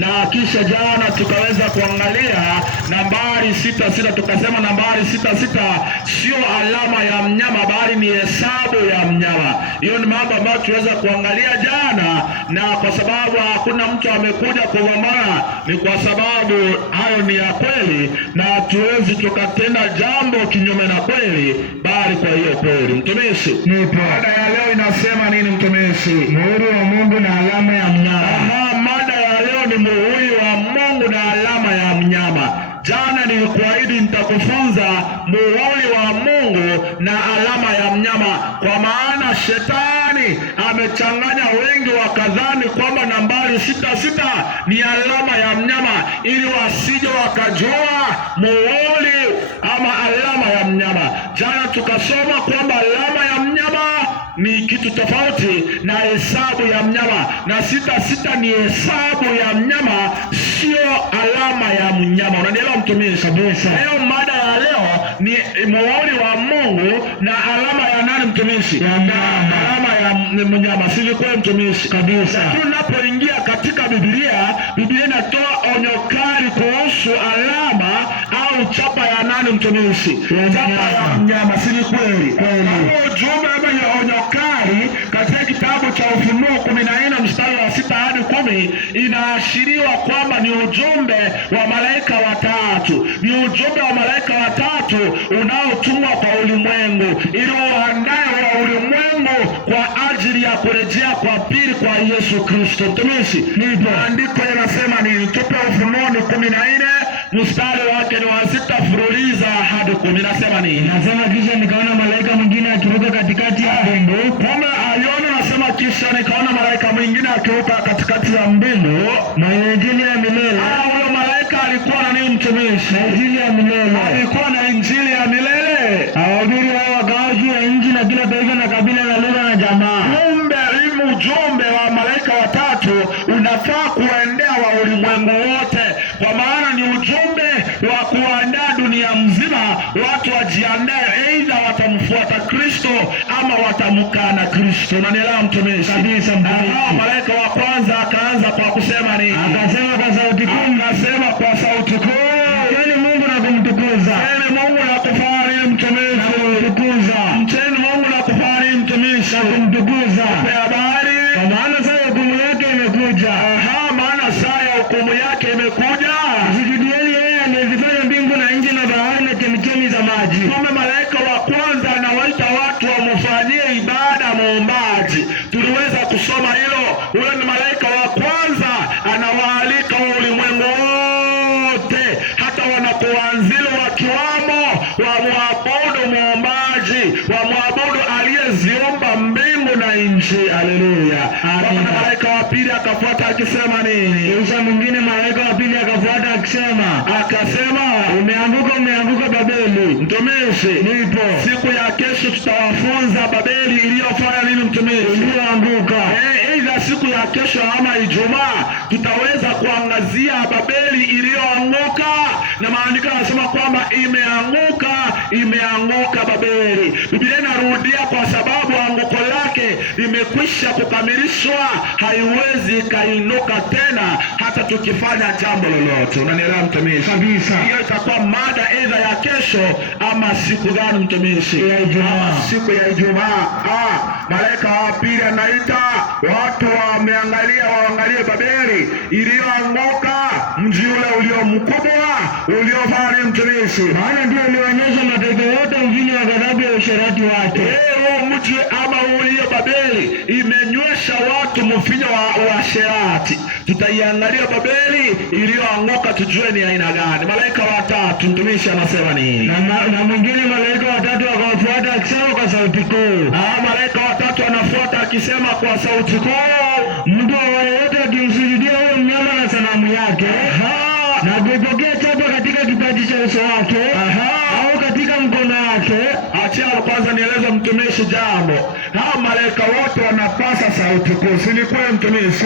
na kisha jana tukaweza kuangalia nambari 66. Tukasema nambari 66 sio alama ya mnyama bali ni hesabu ya mnyama. Hiyo ni mambo ambayo tuweza kuangalia jana, na kwa sababu hakuna mtu amekuja kugombana, ni kwa sababu hayo ni ya kweli, na tuwezi tukatenda jambo kinyume na kweli, bali kwa hiyo kweli. Mtumishi, mada ya leo inasema nini mtumishi? Muhuri wa Mungu na alama ya mnyama. Mada ya leo ni muhuri wa Mungu na alama ya mnyama. Jana nilikuahidi nitakufunza muhuri wa Mungu na alama ya mnyama, kwa maana shetani amechanganya wengi wakadhani kwamba nambari 66 ni alama ya mnyama, ili wasije wakajua muhuri ama alama ya mnyama. Jana tukasoma kwamba alama ya mnyama ni kitu tofauti na hesabu ya mnyama, na 66 ni hesabu ya mnyama, sio alama ya mnyama. Unanielewa mtumishi? Kabisa. Leo mada ya leo ni muhuri wa Mungu na alama ya nani mtumishi? Ya mnyama. Alama ya mnyama. Sivyo kweli mtumishi? Kabisa. Tunapoingia katika Biblia inatoa onyo kali kuhusu alama au chapa ya nani mtumishi? Chapa ya mnyama. Sivyo kweli? Ujumbe ama onyo kali katika kitabu cha Ufunuo 14 mstari wa 6 hadi 10 inaashiriwa kwamba ni ujumbe wa malaika watatu. Ni ujumbe wa malaika watatu unaotumwa kwa ulimwengu ili uandae wa ulimwengu kwa ajili ya kurejea kwa pili kwa Yesu Kristo. Mtumishi, maandiko yanasema nini? Tupe Ufunuo 14 mstari wake ni wa 6 furuliza hadi 10. Nasema nini? Nasema kisha nikaona malaika mwingine akiruka katikati ya mbingu. Kumbe aliona, nasema kisha nikaona malaika mwingine akiruka katikati ya mbingu mwenye injili ya milele. Huyo malaika alikuwa na nini mtumishi? Injili ya milele. Alikuwa na injili ya milele. Awahubiri hao wakao juu ya nchi na kila taifa na kabila na lugha na jamaa. Kumbe ujumbe wa malaika watatu unafaa kuendea wa ulimwengu wote, kwa maana ni ujumbe wa kuandaa dunia mzima. Watu wajiandae, aidha watamfuata Kristo ama watamkana Kristo. Unanielewa mtumishi? Kabisa mtumishi. Malaika wa kwanza akaanza kwa kusema nini? Akasema kwa sauti kuu. Akasema kwa sauti kuu, mcheni Mungu na kumtukuza. Mcheni Mungu na kufanya nini mtumishi? Na kumtukuza. Mcheni Mungu na kufanya nini mtumishi? Na kumtukuza. Habari, kwa maana saa ya hukumu yake imekuja. Maana saa ya hukumu yake imekuja. Msujudieni yeye aliyezifanya mbingu na nchi na bahari na chemchemi za maji. Kumbe malaika wa kwanza anawaita watu wamfanyie ibada muumbaji. Tuliweza kusoma hilo. Huyo ni malaika wa kwanza, anawaalika wa ulimwengu wote, hata wanapoanzili wakiwamo, wamwabudu muumbaji, wamwabudu aliyeziumba mbingu na nchi. Haleluya. Malaika wa pili akafuata akisema nini? Kisha mwingine malaika wa pili akafuata akasema, umeanguka Babeli. Mtumishi, nipo. Siku ya kesho tutawafunza Babeli iliyofanya nini mtumishi? Iliyoanguka. Aidha siku ya kesho ama Ijumaa tutaweza kuangazia Babeli iliyoanguka, na maandiko yanasema kwamba imeanguka Babeli. Biblia inarudia kwa sababu anguko lake limekwisha kukamilishwa, haiwezi kainuka tena hata tukifanya jambo lolote. Unanielewa mtumishi? Kabisa. Hiyo itakuwa mada aidha ya kesho ama siku gani mtumishi? Ya Ijumaa. Siku ya Ijumaa. Malaika wa pili anaita watu waangalie Babeli iliyoanguka, mji ule ulio mkubwa uliofanya nini mtumishi? Maana ndio ulionyesha mataifa yote mvinyo wa ghadhabu ya usherati wake. Huo mji ama ulio Babeli imenywesha watu mvinyo wa uasherati. Tutaiangalia Babeli iliyoanguka tujue ni aina gani. Malaika watatu mtumishi anasema nini? Na mwingine malaika watatu akafuata akisema kwa sauti kuu. Malaika watatu anafuata akisema kwa sauti kuu, mtu yeyote akimsujudia huyo mnyama na sanamu yake na kuipokea chapa katika kipaji cha uso wake au katika mkono wake. Achia kwanza nieleze mtumishi jambo. Hao malaika wote wanapasa sauti kuu. Si ni kweli mtumishi?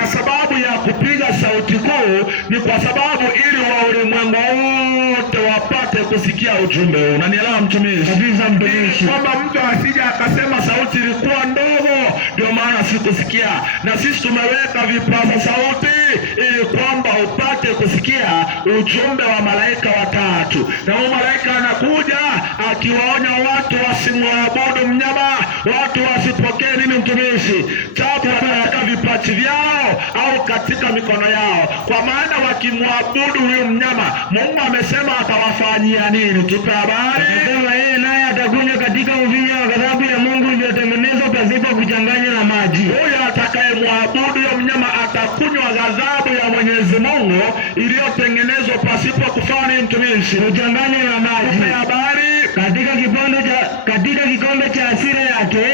Na sababu ya kupiga sauti kuu ni kwa sababu ili wa ulimwengu wote wapate kusikia ujumbe huu. Unanielewa mtumishi? Kabisa mtumishi. Kwamba mtu asije akasema sauti ilikuwa ndogo ndio maana sikusikia. Na sisi tumeweka vipaza sauti ili kwamba upate kusikia ujumbe wa malaika watatu. Na huyu malaika anakuja akiwaonya watu wasimwabudu mnyama, watu wasipokee nini mtumishi? Chapa katika vipaji vyao au katika mikono yao, kwa maana wakimwabudu huyu mnyama Mungu amesema atawafanyia nini? Tupe habari. Anasema yeye naye atakunywa katika mvinyo wa ghadhabu ya Mungu iliyotengenezwa pasipo kuchanganya na maji. Huyo atakayemwabudu huyo mnyama atakunywa ghadhabu ya Mwenyezi Mungu iliyotengenezwa pasipo kufanya nini mtumishi? Kuchanganya na maji. Tupe habari. Katika kikombe cha hasira yake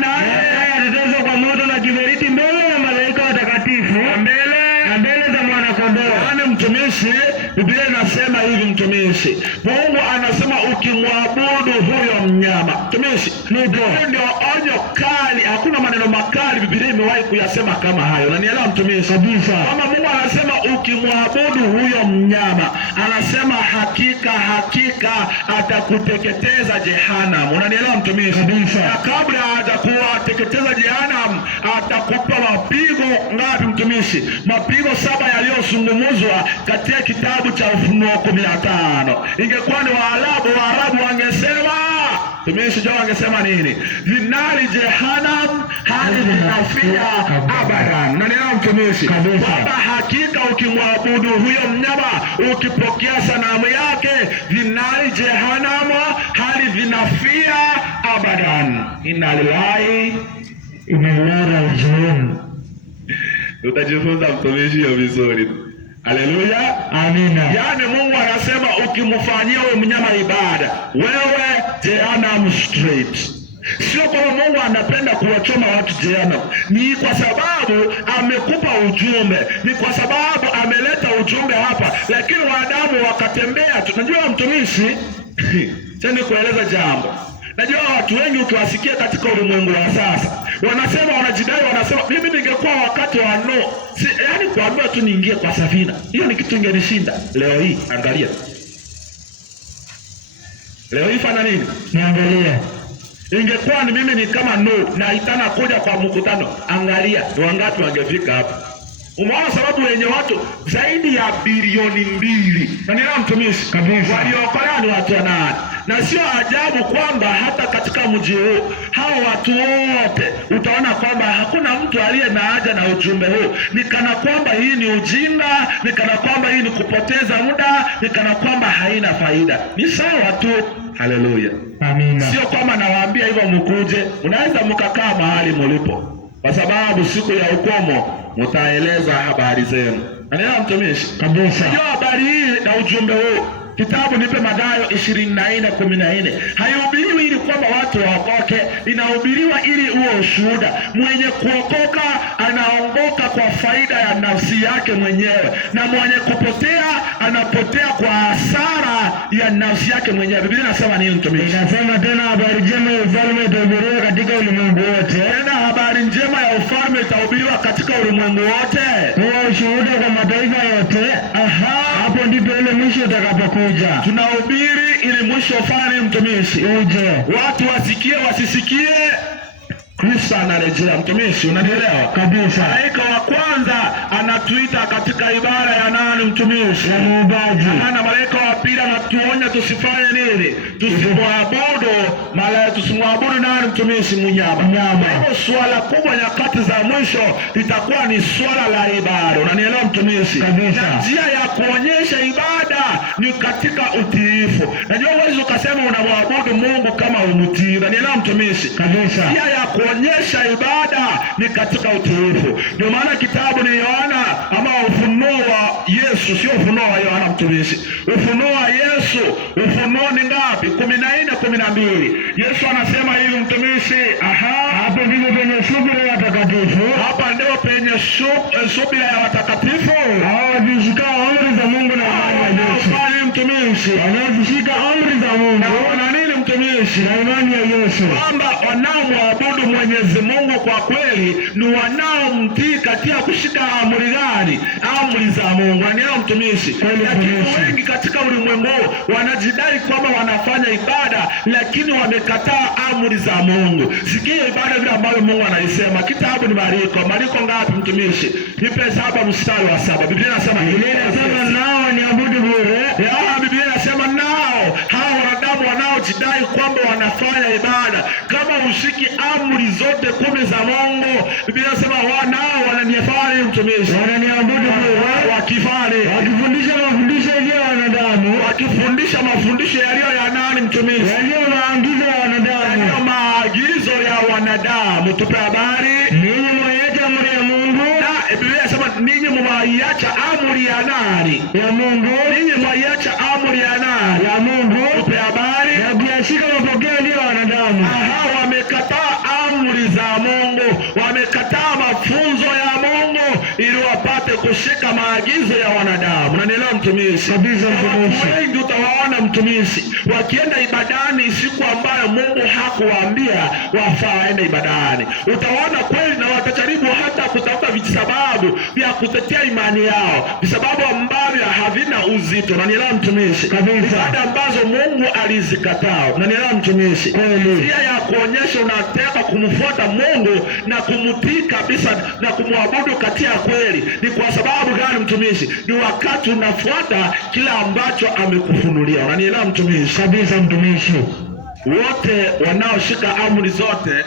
naye atatezwa kwa moto na kiberiti mbele ya malaika watakatifu na mbele za mwana-kondoo. Yaani mtumishi, Biblia inasema hivi mtumishi, Mungu anasema ukimwabudu huyo mnyama mtumishi, ndio onyo kali. Hakuna maneno makali Biblia imewahi kuyasema kama hayo. Unanielewa mtumishi? Kabisa. Kama Mungu anasema ukimwabudu huyo mnyama, anasema hakika atakuteketeza jehanamu. Unanielewa mtumishi? Kabisa. Na kabla hajakuteketeza jehanamu, atakupa mapigo ngapi mtumishi? Mapigo 7 yaliyozungumzwa katika kitabu cha Ufunuo 15. Ingekuwa ni Waarabu wangesema mtumishi, jao wangesema nini? Vinali jehanamu hali vinafia abadan. Unanielewa mtumishi? Kwamba hakika ukimwabudu huyo mnyama, ukipokea sanamu yake, vinali jehanamu hali vinafia abadan. Inna lillahi inna ilaihi rajiun. Utajifunza mtumishi hiyo vizuri. Haleluya, amina. Yaani Mungu anasema ukimfanyia huyo mnyama ibada, wewe jehanamu straight. Sio kwamba Mungu anapenda kuwachoma watu jehanamu, ni kwa sababu amekupa ujumbe, ni kwa sababu ameleta ujumbe hapa, lakini wanadamu wakatembea tu. Najua mtumishi tena kueleza jambo. Najua watu wengi ukiwasikia katika ulimwengu wa sasa wanasema, wanajidai, wanasema mimi ningekuwa wakati wa Nuhu, yaani kuambiwa tu niingie kwa safina, hiyo ni kitu ingenishinda. Leo hii angalia, leo hii fanya nini? Niangalia. Ingekuwa ni mimi ni kama Nuhu na itana kuja kwa mkutano, angalia ni wangapi wangefika hapa. Umeona sababu wenye watu zaidi ya bilioni 2. Na nina mtumishi kabisa, waliokolewa ni watu 8. Na sio ajabu kwamba hata katika mji huu hao watu wote utaona kwamba hakuna mtu aliye na haja na ujumbe huu. Ni kana kwamba hii ni ujinga, ni kana kwamba hii ni kupoteza muda, ni kana kwamba haina faida. Ni sawa tu. Haleluya, amina. Sio kwamba nawaambia hivyo mkuje, unaweza mkakaa mahali mlipo, kwa sababu siku ya hukumu mtaeleza habari zenu. Anaelewa mtumishi? Kabisa. Hiyo habari hii na ujumbe huu, kitabu nipe Mathayo 24:14, haihubiriwi ili kwamba watu waokoke, inahubiriwa ili uwe ushuhuda. Mwenye kuokoka anaongoka kwa faida ya nafsi yake mwenyewe, na mwenye kupotea anapotea kwa hasara ya nafsi yake mwenyewe. Biblia inasema nini mtumishi? Inasema tena habari njema ya ufalme itahubiriwa katika ulimwengu wote. Tena habari njema ya ufalme itahubiriwa katika ulimwengu wote, kuwa ushuhuda kwa mataifa yote. Hapo ndipo ile mwisho utakapokuja. Tunahubiri ili mwisho ufanye mtumishi uje, watu wasikie wasisikie, Kristo anarejea. Mtumishi, unanielewa? Kabisa. Malaika wa kwanza anatuita katika ibara ya nani mtumishi? Ya muumbaji. Na malaika wa pili anatuonya tusifanye nini? Tusimwabudu nani mtumishi? Mnyama. Kwa swala kubwa nyakati za mwisho litakuwa ni swala la ibada. Unanielewa mtumishi? Kabisa. Na njia ya kuonyesha ibada ni katika utiifu. Najua uwezi ukasema unamwabudu Mungu kama umtii. Unanielewa mtumishi? Kabisa. Njia ya kuonyesha ibada ni katika utiifu. Ndio maana kitabu ni Yohana ama ufunuo wa Yesu, sio ufunuo wa Yohana mtumishi. Ufunuo wa Yesu, ufunuo ni ngapi? 14:12. Yesu anasema hivi mtumishi, hapo ndipo penye subira ya watakatifu. Hapa ndio penye subira ya watakatifu. Wanaozishika amri za Mungu na imani ya Yesu. Mtumishi, wanaozishika amri za Mungu na nini mtumishi? mtumishi, na imani ya Yesu, kwamba wanaomwabudu Mwenyezi Mungu kwa kweli ni wanaomtii katika kushika amri gani? Amri za Mungu. Ni hao mtumishi. Lakini wengi katika ulimwengu wanajidai kwamba wanafanya ibada, lakini wamekataa amri za Mungu. Sikia ibada vile ambavyo Mungu anaisema. Kitabu ni Marko ngapi mtumishi? Nipe 7 mstari wa 7. Biblia inasema nao niabudu bure. Biblia inasema nao hao wanadamu wanaojidai kwamba wanafanya ibada kama ushiki amri zote 10 za Mungu. Biblia inasema nao wananifanya mtumishi, wananiabudu bure, wakifundisha mafundisho ya wanadamu, wakifundisha mafundisho yaliyo ya nani mtumishi? Yaliyo maagizo ya wanadamu, yaliyo maagizo ya wanadamu. Tupe habari. Ninyi mwaiacha amri ya Mungu. Na Biblia inasema ninyi mwaiacha amri ya nani? Ya Mungu. Ninyi mwaiacha amri ya nani? Ya Mungu. Tupe habari. Na kuyashika mapokeo ya wanadamu. Wamekataa amri za Mungu, wamekataa mafunzo ya Mungu ili wapate kushika maagizo ya wanadamu. Na nielewa mtumishi, kabisa mtumishi. Wengi utawaona mtumishi wakienda ibadani siku ambayo Mungu hakuwaambia wafaa waende ibadani. Utawaona kweli, na watajaribu hata kutafuta visababu vya kutetea imani yao, visababu ambavyo havina uzito. Na nielewa mtumishi, ibada ambazo Mungu alizikataa. Na nielewa mtumishi, njia ya kuonyesha unataka kumfuata Mungu na kumtii kabisa na kumwabudu katika kweli ni kwa sababu gani mtumishi? Ni wakati unafuata kila ambacho amekufunulia. Unanielewa mtumishi? Kabisa mtumishi. Wote wanaoshika amri zote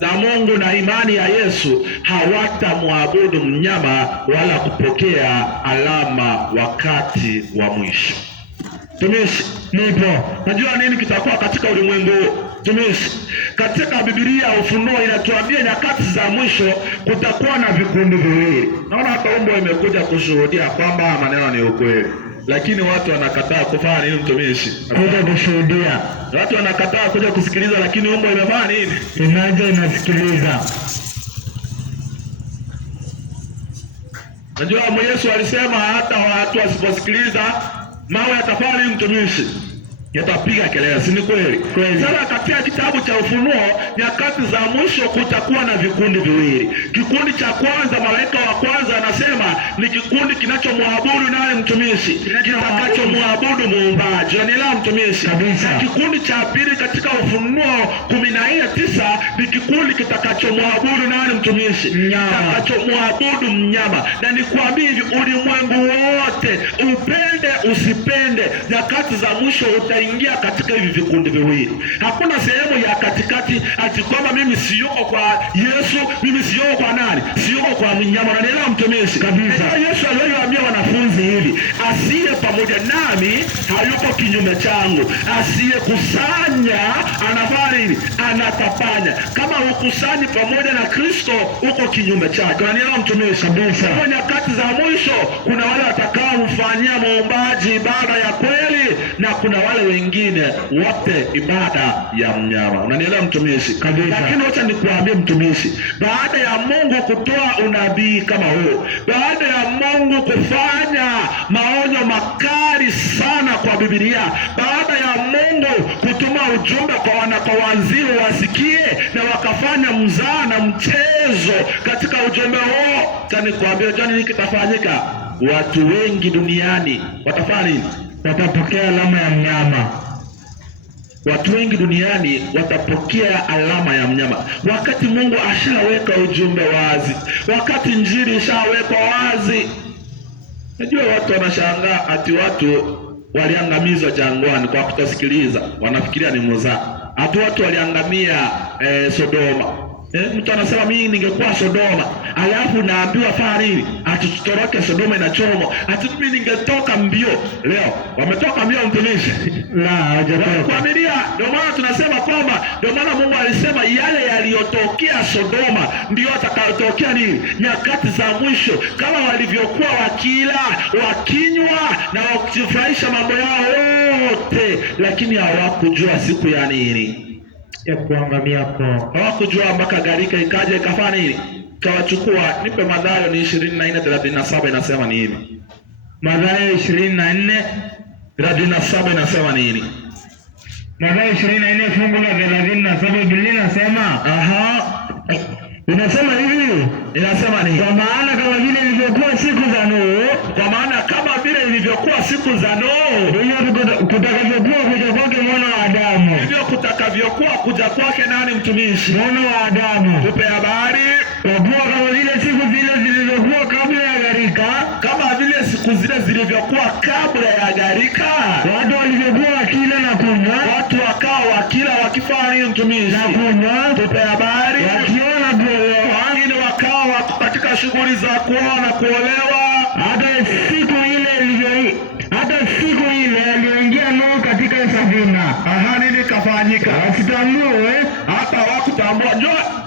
za Mungu na imani ya Yesu hawatamwabudu mnyama wala kupokea alama wakati wa mwisho. Tumishi, nipo. Najua nini kitakuwa katika ulimwengu huu. Tumishi, katika Biblia Ufunuo inatuambia nyakati za mwisho kutakuwa na vikundi viwili. Naona hapa umbo imekuja kushuhudia kwamba maneno ni ukweli, lakini watu wanakataa kufanya nini mtumishi? Kuja kushuhudia. Watu wanakataa kuja kusikiliza, lakini umbo imefanya nini? Inaja inasikiliza. Najua Yesu alisema hata watu wasiposikiliza mawe yatafanya nini mtumishi? Yatapiga kelele, si ni kweli? Sasa katika kitabu cha Ufunuo nyakati za mwisho kutakuwa na vikundi viwili. Kikundi cha kwanza, malaika wa kwanza anasema ni kikundi kinachomwabudu naye mtumishi, kitakachomwabudu muumbaji. Unanielewa mtumishi? Na kikundi cha pili katika Ufunuo 14:9 ni kikundi kitakachomwabudu naye mtumishi, kitakachomwabudu mnyama. Na nikwambie hivi, ulimwengu wote, upende usipende, nyakati za mwisho ingia katika hivi vikundi viwili. Hakuna sehemu ya katikati ati kwamba mimi siyuko kwa Yesu, mimi siyuko kwa nani? Siyuko kwa mnyama. Unanielewa mtumishi? Kabisa. Yesu aliwaambia wanafunzi hivi, asiye pamoja nami hayuko kinyume changu. Asiye kusanya anafanya nini? Anatapanya. Kama ukusanyi pamoja na Kristo uko kinyume chake. Unanielewa mtumishi? Kabisa. Kwa nyakati za mwisho kuna wale watakao mfanyia muumbaji ibada ya kweli na kuna wale wengine wote ibada ya mnyama. Unanielewa mtumishi? Kabisa. Lakini wacha nikuambie mtumishi, baada ya Mungu kutoa unabii kama huo, baada ya Mungu kufanya maonyo makali sana kwa Biblia, baada ya Mungu kutuma ujumbe kwa wanzimu wasikie na wakafanya mzaa na mchezo katika ujumbe huo, tani kuambia nini kitafanyika? Watu wengi duniani watafanya nini? Watapokea alama ya mnyama. Watu wengi duniani watapokea alama ya mnyama. Wakati Mungu ashaweka ujumbe wazi, wakati injili ishawekwa wazi. Najua watu wanashangaa ati watu waliangamizwa jangwani kwa kutosikiliza, wanafikiria ni muzaa. Ati watu waliangamia Sodoma. Mtu anasema mimi ningekuwa Sodoma, alafu naambiwa fari ati tutoroke Sodoma inachomwa, ati mimi ningetoka mbio. Leo wametoka mbio mtumishi? La, hajatoka. Kwa Biblia ndio maana tunasema kwamba, ndio maana Mungu alisema yale yaliyotokea Sodoma ndio atakayotokea nini? Nyakati za mwisho. Kama walivyokuwa wakila, wakinywa na wakifurahisha mambo yao wote, lakini hawakujua siku ya nini? Ya kuangamia kwao. Hawakujua mpaka gharika ikaja ikafanya nini? Kawachukua. Nipe Mathayo 24:37 inasema nini? Mathayo 24:37 inasema nini? Mathayo 24 fungu la 37 Biblia inasema inasema hivi, inasema ni kwa maana kama vile ilivyokuwa siku za Nuhu, kwa maana kama vile ilivyokuwa siku za Nuhu, ndivyo kutakavyokuwa kuja kwake mwana wa Adamu. Ndivyo kutakavyokuwa kuja kwake nani mtumishi? Mwana wa Adamu. Tupe habari. Kwa kuwa kama vile siku zile zilivyokuwa kabla ya gharika, kama vile siku zile zilivyokuwa kabla ya gharika, watu walivyokuwa wakila na kunywa, watu wakawa wakila wakifanya nini mtumishi? Na kunywa. Tupe habari. Wakiona kuolewa, wengine wakawa wako katika shughuli za kuoa na kuolewa. Hata siku ile aliyoingia Nuhu katika safina, nini kafanyika? Wasitambue, hata wakutambua.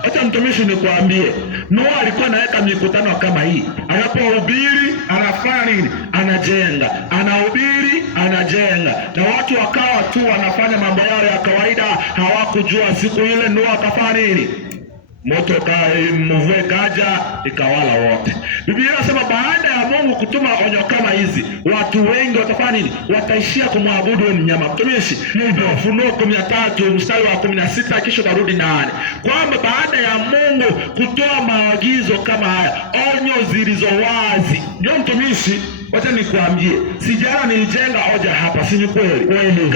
Acha mtumishi nikwambie, Nuhu alikuwa anaweka mikutano kama hii. Anapohubiri anafanya nini? Anajenga. Anahubiri, anajenga, na watu wakawa tu wanafanya mambo yao ya kawaida. Hawakujua siku ile Nuhu akafanya nini? Moto mvua kaja ikawala wote. Biblia inasema baada ya Mungu kutuma onyo kama hizi, watu wengi watafanya nini? Wataishia kumwabudu mnyama. Mtumishi, Ufunuo 13 mstari wa 16 kisha tarudi 8, kwamba baada ya Mungu kutoa maagizo kama haya, onyo zilizo wazi. Ndio mtumishi, wacha nikwambie, sijana nilijenga hoja hapa, si ni kweli?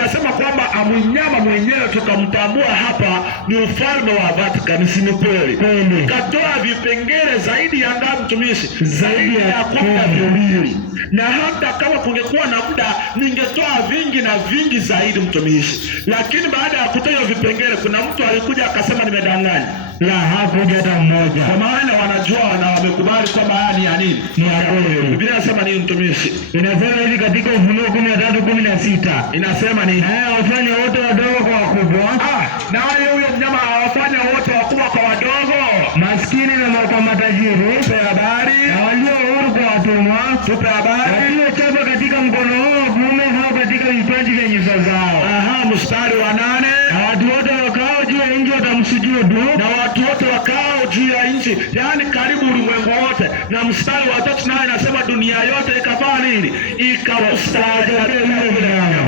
Kasema kwamba mnyama mwenyewe tukamtambua hapa ni ufalme wa Vatican, si ni kweli? Katoa vipengele zaidi ya ngapi mtumishi? Zaidi ya 12. Na hata kama kungekuwa na muda ningetoa vingi na vingi zaidi mtumishi, lakini baada ya kutoa vipengele kuna mtu alikuja akasema nimedanganya. La, hakuja hata mmoja. Kwa maana wanajua na wamekubali kwamba haya ni ya nini? Ni ya kweli. Biblia inasema nini mtumishi? Inasema hivi katika Ufunuo 13:16. Inasema ni wafanye wote wadogo kwa wakubwa. Na huyo mnyama awafanya wote wakubwa kwa wadogo, maskini na kwa matajiri. Tupe habari. Na walio huru kwa watumwa. Tupe habari. Waliochapa katika mkono wao wa kuume au katika vipaji vya nyuso zao. Mstari wa 8. Na watu wote wakao juu ya nchi watamsujudu. Na watu wote wakao juu ya nchi, yaani karibu ulimwengu wote. Na mstari wa 3 naye inasema dunia yote ikafanya nini?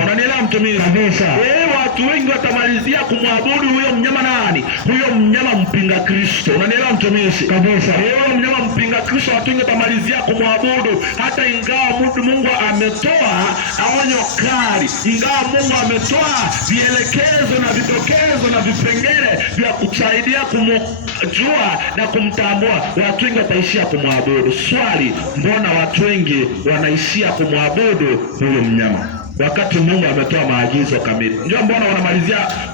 Unanielewa mtumishi? Kabisa. Watu wengi watamalizia kumwabudu huyo mnyama nani? Huyo mnyama mpinga Kristo. Unanielewa mtumishi? Kabisa. Huyo mnyama mpinga Kristo watu wengi watamalizia kumwabudu, hata ingawa Mungu ametoa onyo kali, ingawa Mungu ametoa vielekezo na vidokezo na vipengele vya kusaidia kumjua na kumtambua, watu wengi wataishia kumwabudu. Swali, mbona watu wengi wanaishia kumwabudu huyo mnyama wakati Mungu ametoa maagizo kamili? Ndio mbona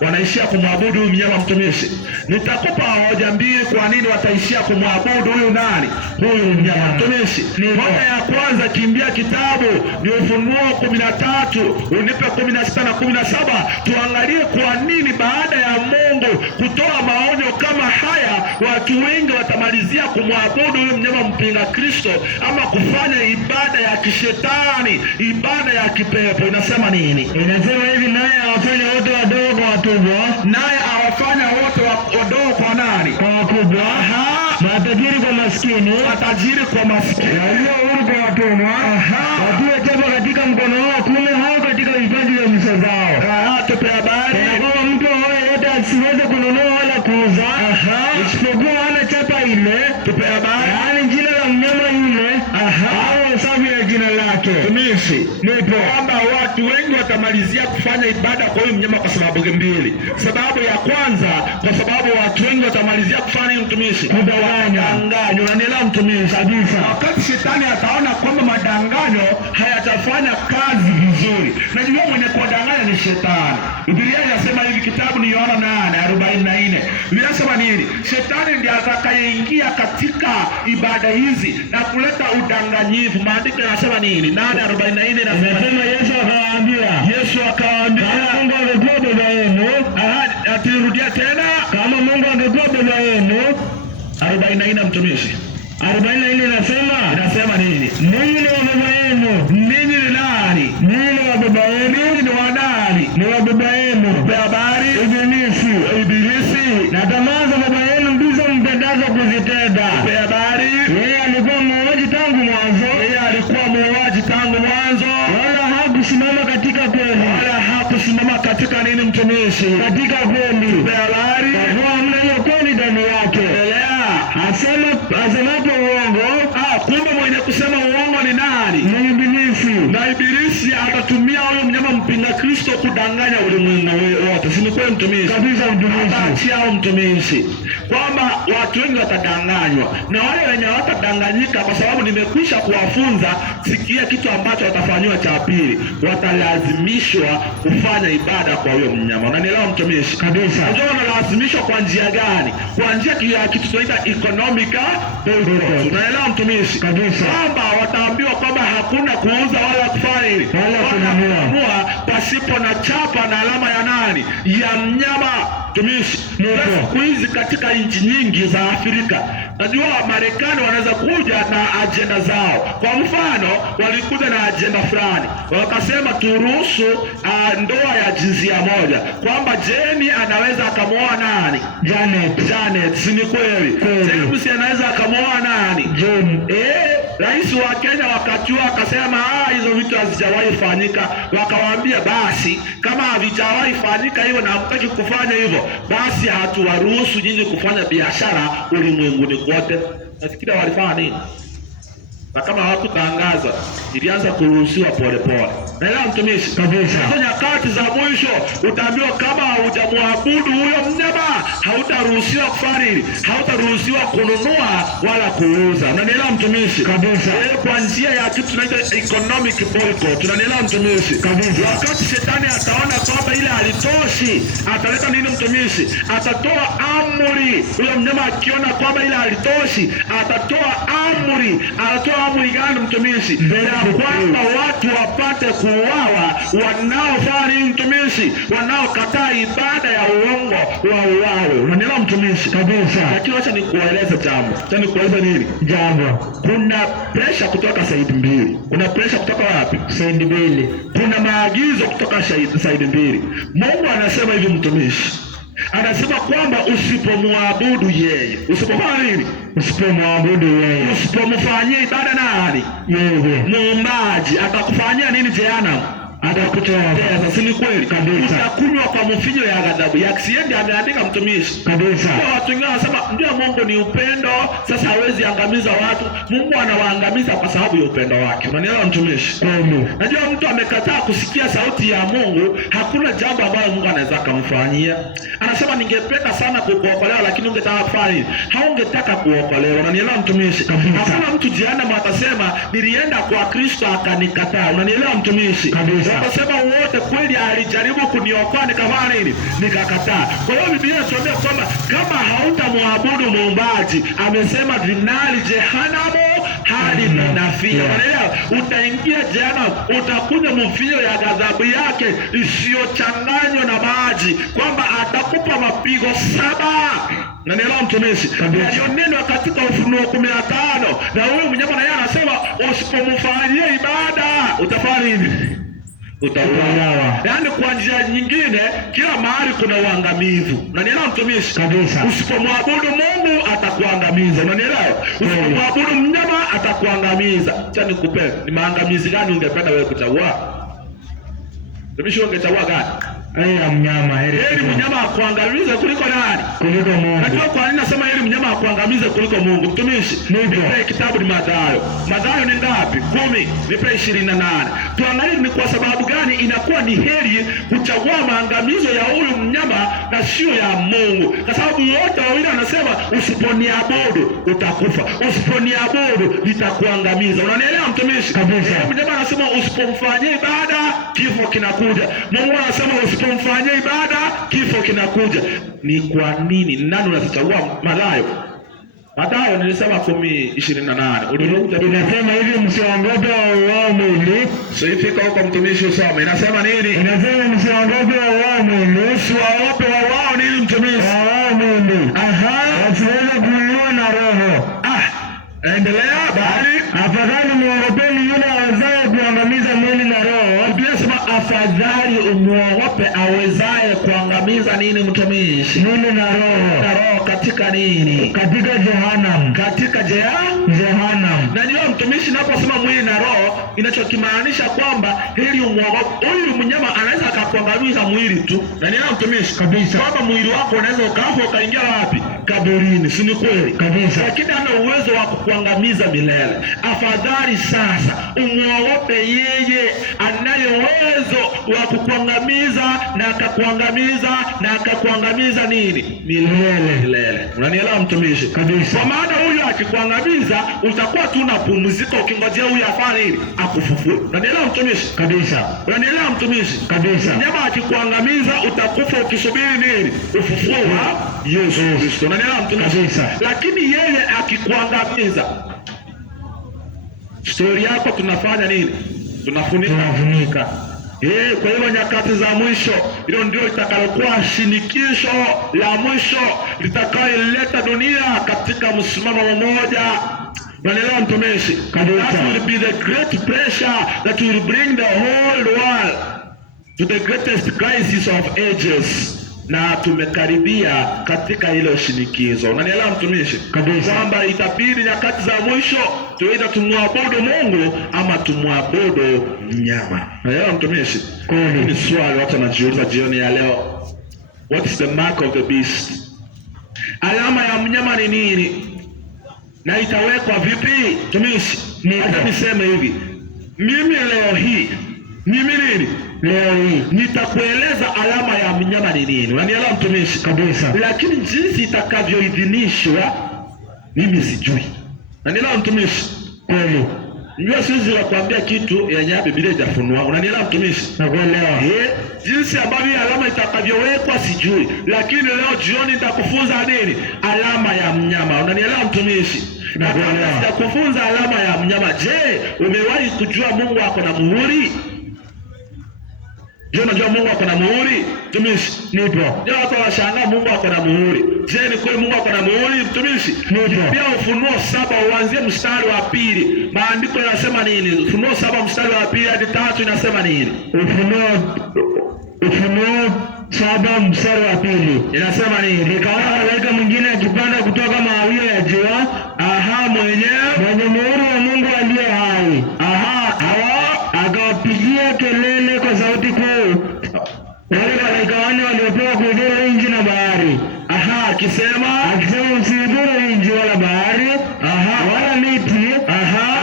wanaishia kumwabudu huyu mnyama mtumishi? Nitakupa hoja mbili kwa nini wataishia kumwabudu huyu nani? Huyu mnyama mtumishi. Hoja ya kwanza, kimbia kitabu ni Ufunuo 13, unipe 16 na 17, tuangalie kwa nini baada ya Mungu kutoa maonyo kama haya watu wengi watamalizia kumwabudu huyu mnyama mpinga Kristo, ama kufanya ibada ya kishetani, ibada ya kipepo. Inasema nini? Inasema hivi, naye awafanya wote wadogo kwa wakubwa. Naye awafanya wote wadogo kwa nani? Kwa wakubwa. Matajiri kwa maskini. Matajiri kwa maskini. Walio huru kwa watumwa. Waliochapa katika mkono wao wa kuume au katika vipaji vya nyuso zao. Tupe habari. Kama mtu yote asiweze kununua wala kuuza, isipokuwa hana chapa ile. Tupe habari. Yaani jina la mnyama yule au hesabu ya jina lake. Tumishi, nipo kwamba watu wengi watamalizia kufanya ibada kwa huyu mnyama kwa sababu mbili. Sababu ya kwanza, kwa sababu watu wengi watamalizia kufanya mtumishi, madanganyo. Unanielewa mtumishi? Kabisa. Wakati shetani ataona kwamba madanganyo hayatafanya kazi vizuri, najua mwenye kuwadanganya ni shetani. Biblia inasema hivi, kitabu ni Yohana 8:44. Biblia inasema nini? Shetani ndiye atakayeingia katika ibada hizi na kuleta udanganyifu. Maandiko yanasema nini? 8:44 inasema Yesu akawaambia, kama Mungu angekuwa baba yenu. Atirudia tena, kama Mungu angekuwa baba yenu. 44 mtumishi. 44 inasema nini? Ninyi ni wa baba yenu. Ninyi ni nani? Ninyi ni wa baba yenu. Ninyi ni wa nani? Ni wa baba yenu. Kwa habari Ibilisi. Na tamaa za baba yenu ndizo mpendazo kuzitenda. Kwa habari yeye alikuwa muuaji tangu mwanzo. Wala hakusimama katika kweli. katika nini mtumishi? Katika kweli. Habari. Kwa hamna hiyo kweli ndani yake. Asemapo uongo, kumbe mwenye kusema uongo ni nani? Ni Ibilisi. Na Ibilisi atatumia huyo mnyama mpinga Kristo kudanganya ulimwengu wote. Si ni kweli mtumishi? Kabisa mtumishi. Ataachia mtumishi kwamba watu wengi watadanganywa, na wale wenye watadanganyika, kwa sababu nimekwisha kuwafunza, sikia kitu ambacho watafanywa cha pili, watalazimishwa kufanya ibada kwa huyo mnyama. Unanielewa mtumishi? Kabisa. Unajua wanalazimishwa kwa njia gani? Kwa njia ya kitu tunaita economic boycott. Unaelewa mtumishi? Kabisa. Kwamba wataambiwa kwamba hakuna kuuza wala kufanya hili wala kununua pasipo na chapa na alama ya nani? Ya mnyama. Mtumishi, siku hizi katika nchi nyingi za Afrika, najua Marekani wanaweza kuja na ajenda zao. Kwa mfano, walikuja na ajenda fulani, wakasema turuhusu ndoa ya jinsia moja, kwamba Jeni anaweza akamwoa nani? Janet. Si ni kweli? James anaweza akamwoa nani? John. Rais wa Kenya wakati huo akasema hizo vitu hazijawahi fanyika. Wakawaambia basi kama havijawahi fanyika hivyo na hamtaki kufanya hivyo, basi hatuwaruhusu nyinyi kufanya biashara ulimwenguni kote. Nafikiri walifanya nini? Na kama hawakutangaza, ilianza kuruhusiwa polepole. Naelewa mtumishi? Kabisa. Hizo nyakati za mwisho utaambiwa kama hujamwabudu huyo mnyama, hautaruhusiwa kufanya hili, hautaruhusiwa kununua wala kuuza. Unanielewa mtumishi? Kabisa. Kwa njia ya kitu tunaita economic boycott. Unanielewa mtumishi? Kabisa. Wakati shetani ataona kwamba ile halitoshi, ataleta nini mtumishi? Atatoa amri. Huyo mnyama akiona kwamba ile halitoshi, atatoa amri. Atatoa amri gani mtumishi? Ya kwamba watu wapate kuuawa wanaofanya nini mtumishi? Wanaokataa ibada ya uongo wa uwawe. Unanielewa mtumishi? Kabisa. Lakini wacha nikueleze jambo. Acha nikueleze nini? Jambo. Kuna pressure kutoka side mbili. Kuna pressure kutoka wapi? Side mbili. Kuna maagizo kutoka side mbili. Mungu anasema hivi mtumishi, anasema kwamba usipomwabudu yeye, usipofanya nini? Usipomwabudu yeye, usipomfanyia ibada nani? Yeye muumbaji, atakufanyia nini jehanamu? Atakutoa. Si ni kweli? Kabisa. Utakunywa kwa mvinyo ya ghadhabu yake. Siende ameandika mtumishi. Kabisa. Kwa watu wengine wanasema ndio Mungu ni upendo, sasa hawezi angamiza watu. Mungu anawaangamiza kwa sababu ya upendo wake. Unanielewa mtumishi? Najua mtu amekataa kusikia sauti ya Mungu, hakuna jambo ambalo Mungu anaweza kumfanyia. Anasema ningependa sana kuokolewa, lakini ungetaka kufanya nini? Haungetaka kuokolewa. Unanielewa mtumishi? Hakuna mtu jehanamu atasema nilienda kwa Kristo akanikataa. Unanielewa mtumishi? Kabisa. Wakasema wote kweli alijaribu kuniokoa nikafanya nini? Nikakataa. Kwa hiyo Biblia inatuambia kwamba kama hautamwabudu muumbaji, amesema vinali jehanamu hadi mnafia. Unaelewa? Utaingia jehanamu, utakunywa mvinyo ya ghadhabu yake isiyochanganywa na maji, kwamba atakupa mapigo 7. Unanielewa mtumishi? Yaliyonenwa katika Ufunuo 15. Na huyu mnyama na yeye anasema usipomfanyia ibada utafanya nini? Utauawa. Yaani kwa njia nyingine, kila mahali kuna uangamivu. Unanielewa mtumishi? Kabisa. Usipomwabudu Mungu atakuangamiza. Unanielewa? Usipomwabudu mnyama atakuangamiza. Acha nikupe, ni maangamizi gani ungependa wewe kuchagua? Mtumishi, ungechagua gani? Mnyama. Heri mnyama akuangamize kuliko nani? Kuliko Mungu. Najua kwa nini nasema heri mnyama akuangamize kuliko Mungu. Mtumishi, nipe kitabu ni Mathayo. Mathayo ni ngapi? 10. Nipe 28. Tuangalie ni kwa sababu gani inakuwa ni heri kuchagua maangamizo ya huyu mnyama na sio ya Mungu. Kwa sababu wote wawili wanasema usiponiabudu utakufa. Usiponiabudu nitakuangamiza. Unanielewa mtumishi? Kabisa. Mnyama anasema usipomfanyia ibada kifo kinakuja. Mungu anasema usipomfanyia ibada kifo kinakuja. Ni kwa nini? Nani unachagua? Mathayo nilisema 10:28. Inasema hivi, msiogope wao mwili. Ifika huko mtumishi usome. Inasema nini? Inasema msiogope wao mwili. Usiwaogope wao nini mtumishi? Wao mwili. Wasiweze kuuliwa na roho. Endelea. Bali afadhali muogopeni yule awezaye kuangamiza mwili na roho. Biblia inasema afadhali umuogope awezaye kuangamiza nini mtumishi? Mwili na roho. Na roho katika nini? Katika Jehanamu. Katika Jehanamu. Najua mtumishi, naposema mwili na roho inachokimaanisha kwamba huyu mnyama anaweza akakuangamiza mwili tu. Na ni mtumishi kabisa, kwamba mwili wako unaweza ukafa ukaingia wapi? Kaburini, si ni kweli? Kabisa. Lakini ana uwezo wa kukuangamiza milele. Afadhali sasa umuogope yeye anaye uwezo wa kukuangamiza na akakuangamiza na akakuangamiza nini? Milele. Unanielewa mtumishi? Kabisa. Kwa maana huyu akikuangamiza utakuwa tu unapumzika ukingojea huyu afanye nini? Akufufue. Unanielewa mtumishi? Kabisa. Unanielewa mtumishi? Kabisa. Mnyama akikuangamiza utakufa ukisubiri nini? Ufufuo wa Yesu Kristo. Unanielewa mtumishi? Kabisa. Lakini yeye akikuangamiza, stori yako tunafanya nini? Tunafunika. Kwa hiyo nyakati za mwisho, hilo ndio litakalokuwa shinikisho la mwisho litakaoleta dunia katika msimamo mmoja. Unanielewa mtumishi? That will be the great pressure that will bring the whole world to the greatest crisis of ages. Na tumekaribia katika hilo shinikizo. Unanielewa mtumishi? Kabisa. Kwamba itabidi nyakati za mwisho tuenda tumwabudu Mungu ama tumwabudu mnyama. Unanielewa mtumishi? Ni swali watu wanajiuliza jioni ya leo. What is the mark of the beast? Alama ya mnyama ni nini? Na itawekwa vipi? Mtumishi, hata niseme hivi. Mimi leo hii nitakueleza alama ya mnyama ni nini. Unanielewa mtumishi? Kabisa. Lakini jinsi itakavyoidhinishwa mimi sijui. Unanielewa mtumishi? Kweli. Njua siwezi kukuambia kitu yenye Biblia haijafunua. Unanielewa mtumishi? Nakuelewa. Jinsi ambavyo alama itakavyowekwa sijui. Lakini leo jioni nitakufunza nini? Alama ya mnyama. Unanielewa mtumishi? Nakuelewa. Nitakufunza alama ya mnyama. Je, umewahi kujua Mungu ako na muhuri? Je, unajua Mungu ako na muhuri? Mtumishi, nipo. Je, watu washangaa Mungu ako na muhuri. Je, ni kweli Mungu ako na muhuri mtumishi? Nipo. Pia Ufunuo 7 uanzie mstari wa 2. Maandiko yanasema nini? Ufunuo 7 mstari wa 2 hadi 3 inasema nini? Ufunuo 7 mstari wa 2 inasema nini? Nikaona malaika mwingine akipanda kutoka mawio ya jua, mwenye muhuri wa Mungu aliye hai. Akawapigia kelele kwa sauti kuu wale malaika wanne waliopewa kudhuru nchi na bahari. Akisema msidhuru nchi wala bahari wala miti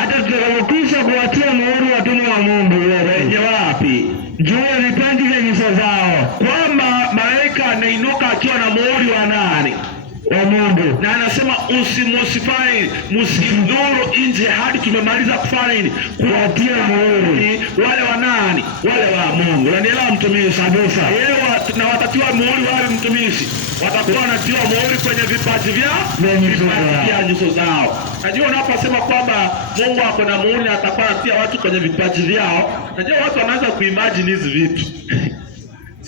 hata tutakapokwisha kuwatia muhuri watumwa wa Mungu. Wenye wapi? Juu ya vipaji vya nyuso zao. Kwamba malaika anainuka akiwa na muhuri wa nani? Wa Mungu. Na anasema msifanye msidhuru nchi hadi tumemaliza kufanya nini? Kuwatia muhuri wale wa nani? Wale wa Mungu. Unanielewa mtumishi? Kabisa. Na watatiwa muhuri wale mtumishi. Watakuwa wanatiwa muhuri kwenye vipaji vya nyuso zao. Najua unaposema kwamba Mungu ako na muhuri na atakuwa anatia watu kwenye vipaji vyao, najua watu wanaanza kuimagine hizi vitu.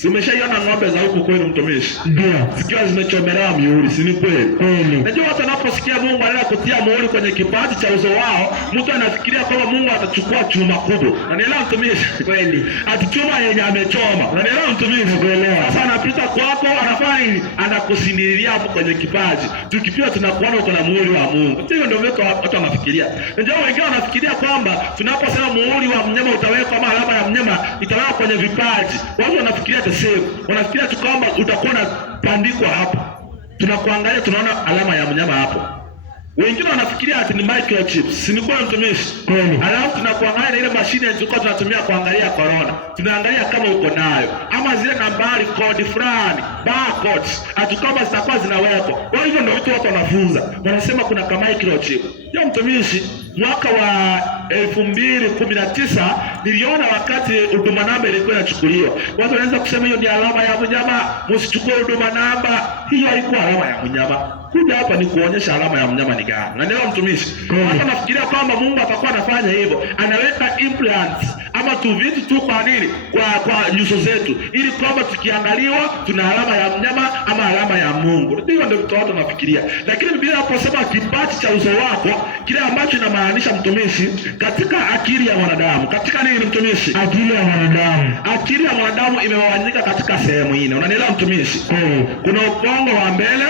Umeshaiona ng'ombe za huku kwenu mtumishi? Ndio. Zikiwa zimechomelewa mihuri, si ni kweli? Kweli. Najua watu wanaposikia Mungu anaenda kutia muhuri kwenye kipaji cha uso wao, mtu anafikiria kwamba Mungu atachukua chuma kubwa. Unanielewa mtumishi? Kweli. Atichuma yenye amechoma. Unanielewa mtumishi? Kuelewa. Sasa anapita kwako, anafanya nini? Anakusindiria hapo kwenye kipaji. Tukipia tunakuona uko na muhuri wa Mungu. Hiyo ndio watu wanafikiria. Najua wengine wanafikiria kwamba tunaposema muhuri wa mnyama utawekwa ama alama ya mnyama itawekwa kwenye vipaji. Watu wanafikiria wanafikiria tu kwamba utakuwa unapandikwa hapo. Tunakuangalia tunaona alama ya mnyama hapo. Wengine wanafikiria ati ni microchips. Si ni kweli mtumishi? Kweli. Alafu tunakuangalia na ile mashine tulikuwa tunatumia kuangalia corona. Tunaangalia kama uko nayo. Ama zile nambari code fulani, barcodes, atukamba zitakuwa zinawekwa. Kwa hivyo ndio vitu watu wanafunza. Wanasema kuna kama microchip. Ya mtumishi, mwaka wa 2019 niliona wakati huduma namba ilikuwa inachukuliwa. Watu wanaanza kusema hiyo ni alama ya mnyama, msichukue huduma namba. Hiyo haikuwa alama ya mnyama. Kuja hapa ni kuonyesha alama ya mnyama ni gani. Na leo mtumishi, hata nafikiria kwamba Mungu atakuwa anafanya hivyo. Anaweka implants ama tuvitu tu kwa nini? Kwa nyuso zetu, ili kwamba tukiangaliwa tuna alama ya mnyama ama alama ya Mungu. Ndio watu wanafikiria. Lakini Biblia inaposema kipaji cha uso wako, kile ambacho inamaanisha mtumishi, katika akili ya mwanadamu. Katika nini mtumishi? Akili ya mwanadamu. Akili ya mwanadamu imegawanyika katika sehemu nne. Unanielewa mtumishi? Kuna ubongo wa mbele,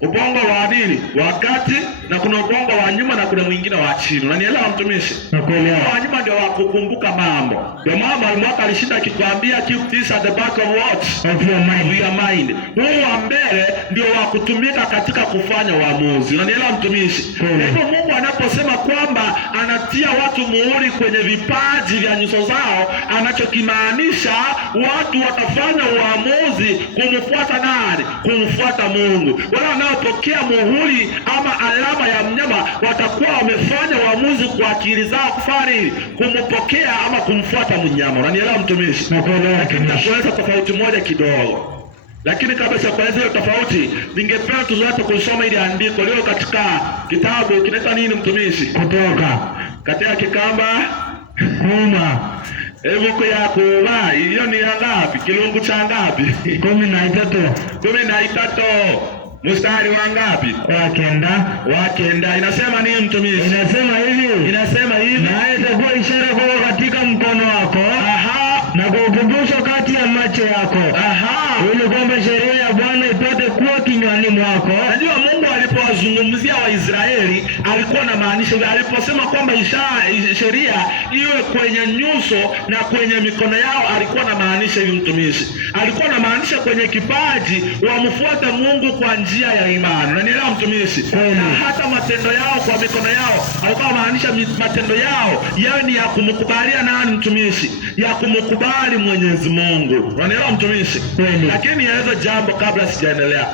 ubongo wa nini? Wakati, na kuna ubongo wa nyuma, na kuna mwingine wa chini. Unanielewa mtumishi? Nakuelewa. Wa nyuma ndio wa kukumbuka mambo. Ndio mama mwaka alishinda akikwambia keep this at the back of what? Of your mind. Of your mind. Huu wa mbele ndio wa kutumika katika kufanya uamuzi. Unanielewa mtumishi? Hivyo Mungu anaposema kwamba anatia watu muhuri kwenye vipaji vya nyuso zao, anachokimaanisha watu watafanya uamuzi kumfuata nani? Kumfuata Mungu. Wala wanaopokea muhuri ama alama ya mnyama watakuwa wamefanya uamuzi kwa akili zao kufanya nini? Kumpokea ama kumfuata mnyama. Unanielewa mtumishi? Nakuelewa. Nakueleza tofauti moja kidogo. Lakini kabla ya kueleza hiyo tofauti, ningependa tuzote kusoma ile andiko leo katika kitabu kinaitwa nini mtumishi? Kutoka. Katika kikamba Kuma. Ebuku ya Kuma, hiyo ni ngapi? Kilungu cha ngapi? 13. 13. Mstari wa ngapi? Wa kenda. Inasema nini mtumishi? Inasema hivi. Na itakuwa ishara kwa katika mkono wako. Na kwa ukumbusho kati ya macho yako. Ili kwamba sheria ya Bwana ipate kuwa kinywani mwako. Najua Mungu alipowazungumzia Waisraeli alikuwa na maanisha, aliposema kwamba sheria iwe kwenye nyuso na kwenye mikono yao, alikuwa na maanisha hivi mtumishi. Alikuwa na maanisha kwenye kipaji wamfuate Mungu kwa njia ya imani. Unanielewa mtumishi? Na hata matendo yao kwa mikono yao, alikuwa maanisha matendo yao yawe ni ya kumkubalia nani mtumishi? Ya kumkubali Mwenyezi Mungu. Unanielewa mtumishi? Lakini yaweza jambo kabla sijaendelea.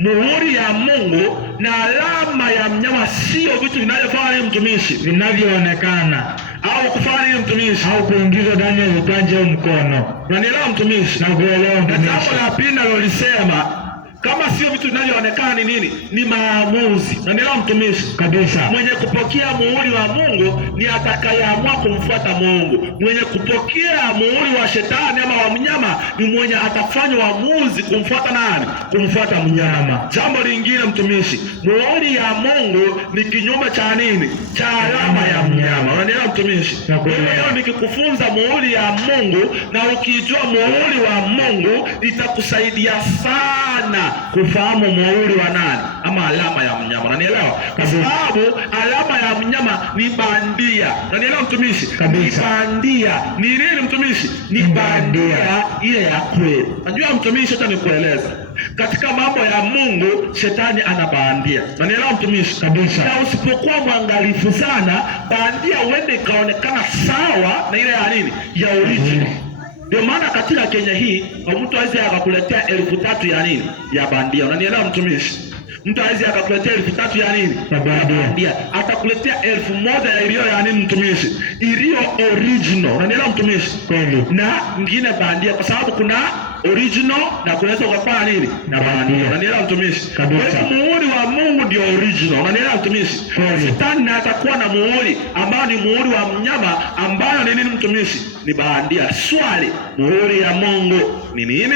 Muhuri ya Mungu na alama ya mnyama sio vitu vinavyofanya mtumishi vinavyoonekana au kufanya mtumishi au kuingizwa ndani ya viganja au mkono. Unanielewa mtumishi? Nakuelewa mtumishi. Na jambo la pili nalolisema, kama sio vitu vinavyoonekana ni nini? Ni maamuzi. Unanielewa mtumishi? Kabisa. Mwenye kupokea muhuri wa Mungu ni atakayeamua kumfuata Mungu. Mwenye kupokea muhuri wa shetani ama wa mnyama ni mwenye atafanya uamuzi kumfuata nani? Kumfuata mnyama. Jambo lingine mtumishi, muhuri ya Mungu ni kinyume cha nini? Cha alama ya mnyama. Unanielewa mtumishi? Leo nikikufunza muhuri ya Mungu na ukijua muhuri wa Mungu itakusaidia sana kufahamu muhuri wa nani ama alama ya mnyama. Unanielewa? Kwa sababu alama ya mnyama ni bandia. Unanielewa mtumishi? Ni bandia. Ni nini mtumishi? Ni bandia ile ya kweli. Unajua mtumishi, hata nikueleza, katika mambo ya Mungu shetani ana bandia. Unanielewa mtumishi? Kabisa. Na usipokuwa mwangalifu sana, bandia huenda ikaonekana sawa na ile ya nini? Ya original. Ndio maana katika Kenya hii mtu hawezi akakuletea 3,000 ya nini? Ya bandia. Unanielewa mtumishi? Mtu hawezi akakuletea 3,000 ya nini? Ya bandia. Atakuletea 1,000 ya iliyo ya nini mtumishi? Iliyo original. Unanielewa mtumishi? Kweli. Na nyingine bandia, kwa sababu kuna original na kunaweza kuwa nini? Na bandia. Unanielewa mtumishi? Kabisa. Muhuri wa Mungu ndio original. Unanielewa mtumishi? Shetani atakuwa na muhuri ambao ni muhuri wa mnyama ambao ni nini mtumishi? Ni bandia. Swali, muhuri ya Mungu ni nini?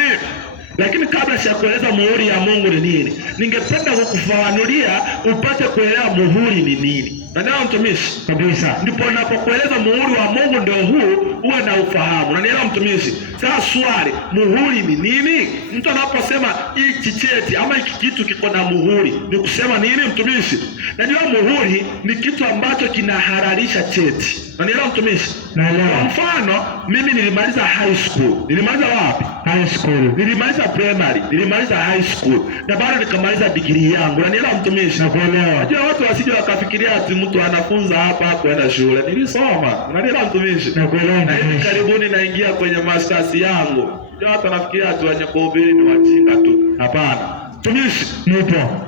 Lakini kabla ya kueleza muhuri ya Mungu ni nini, ningependa kukufafanulia upate kuelewa muhuri ni nini. Unanielewa mtumishi? Kabisa. Ndipo ninapokueleza muhuri wa Mungu ndio huu, uwe na ufahamu. Unanielewa mtumishi? Sasa swali, muhuri ni nini? Mtu anaposema hiki cheti ama hiki kitu kiko na muhuri, ni kusema nini mtumishi? Najua muhuri ni kitu ambacho kinahalalisha cheti. Unanielewa mtumishi? Naelewa. Kwa mfano, mimi nilimaliza high school. Nilimaliza wapi? High school. Nilimaliza primary, nilimaliza high school, na bado nikamaliza degree yangu. Unanielewa mtumishi? Nakuelewa. Unajua watu wasije wakafikiria ati mtu anafunza hapa kwenda shule. Nilisoma. Unanielewa mtumishi? Nakuelewa. Na hivi karibuni naingia kwenye masters yangu. Unajua watu wanafikiria ati wenye kuhubiri ni wajinga tu. Hapana. Mtumishi, nipo.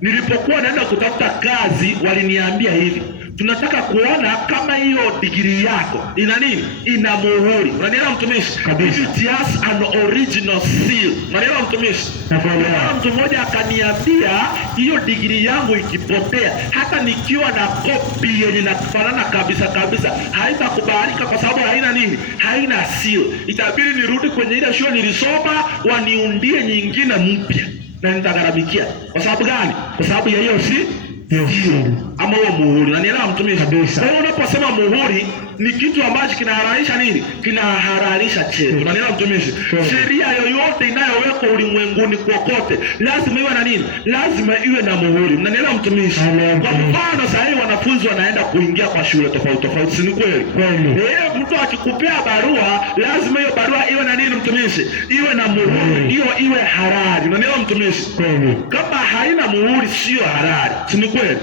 Nilipokuwa naenda kutafuta kazi waliniambia hivi, tunataka kuona kama hiyo degree yako ina nini, ina muhuri. Unanielewa mtumishi? Kabisa. It has an original seal. Unanielewa mtumishi? Nakuelewa. Mtu mmoja akaniambia hiyo degree yangu ikipotea, hata nikiwa na copy yenye inafanana kabisa kabisa, haitakubalika kwa sababu haina nini, haina seal. Itabidi nirudi kwenye ile shule nilisoma, waniundie nyingine mpya, na nitagharamikia. Kwa sababu gani? Kwa sababu ya hiyo ama huo muhuri. Unanielewa mtumishi? Kwa hiyo unaposema muhuri ni kitu ambacho kinahalalisha nini? Kinahalalisha cheti. Unanielewa mtumishi? Sheria yoyote inayowekwa ulimwenguni kokote lazima iwe na nini? Lazima iwe na muhuri. Unanielewa mtumishi? Kwa mfano sasa hivi wanafunzi wanaenda kuingia kwa shule tofauti tofauti, si ni kweli? Mtu akikupea barua lazima hiyo barua iwe na nini mtumishi? Iwe na muhuri. Hiyo iwe halali. Unanielewa mtumishi? Kama haina muhuri sio halali. Si ni kweli?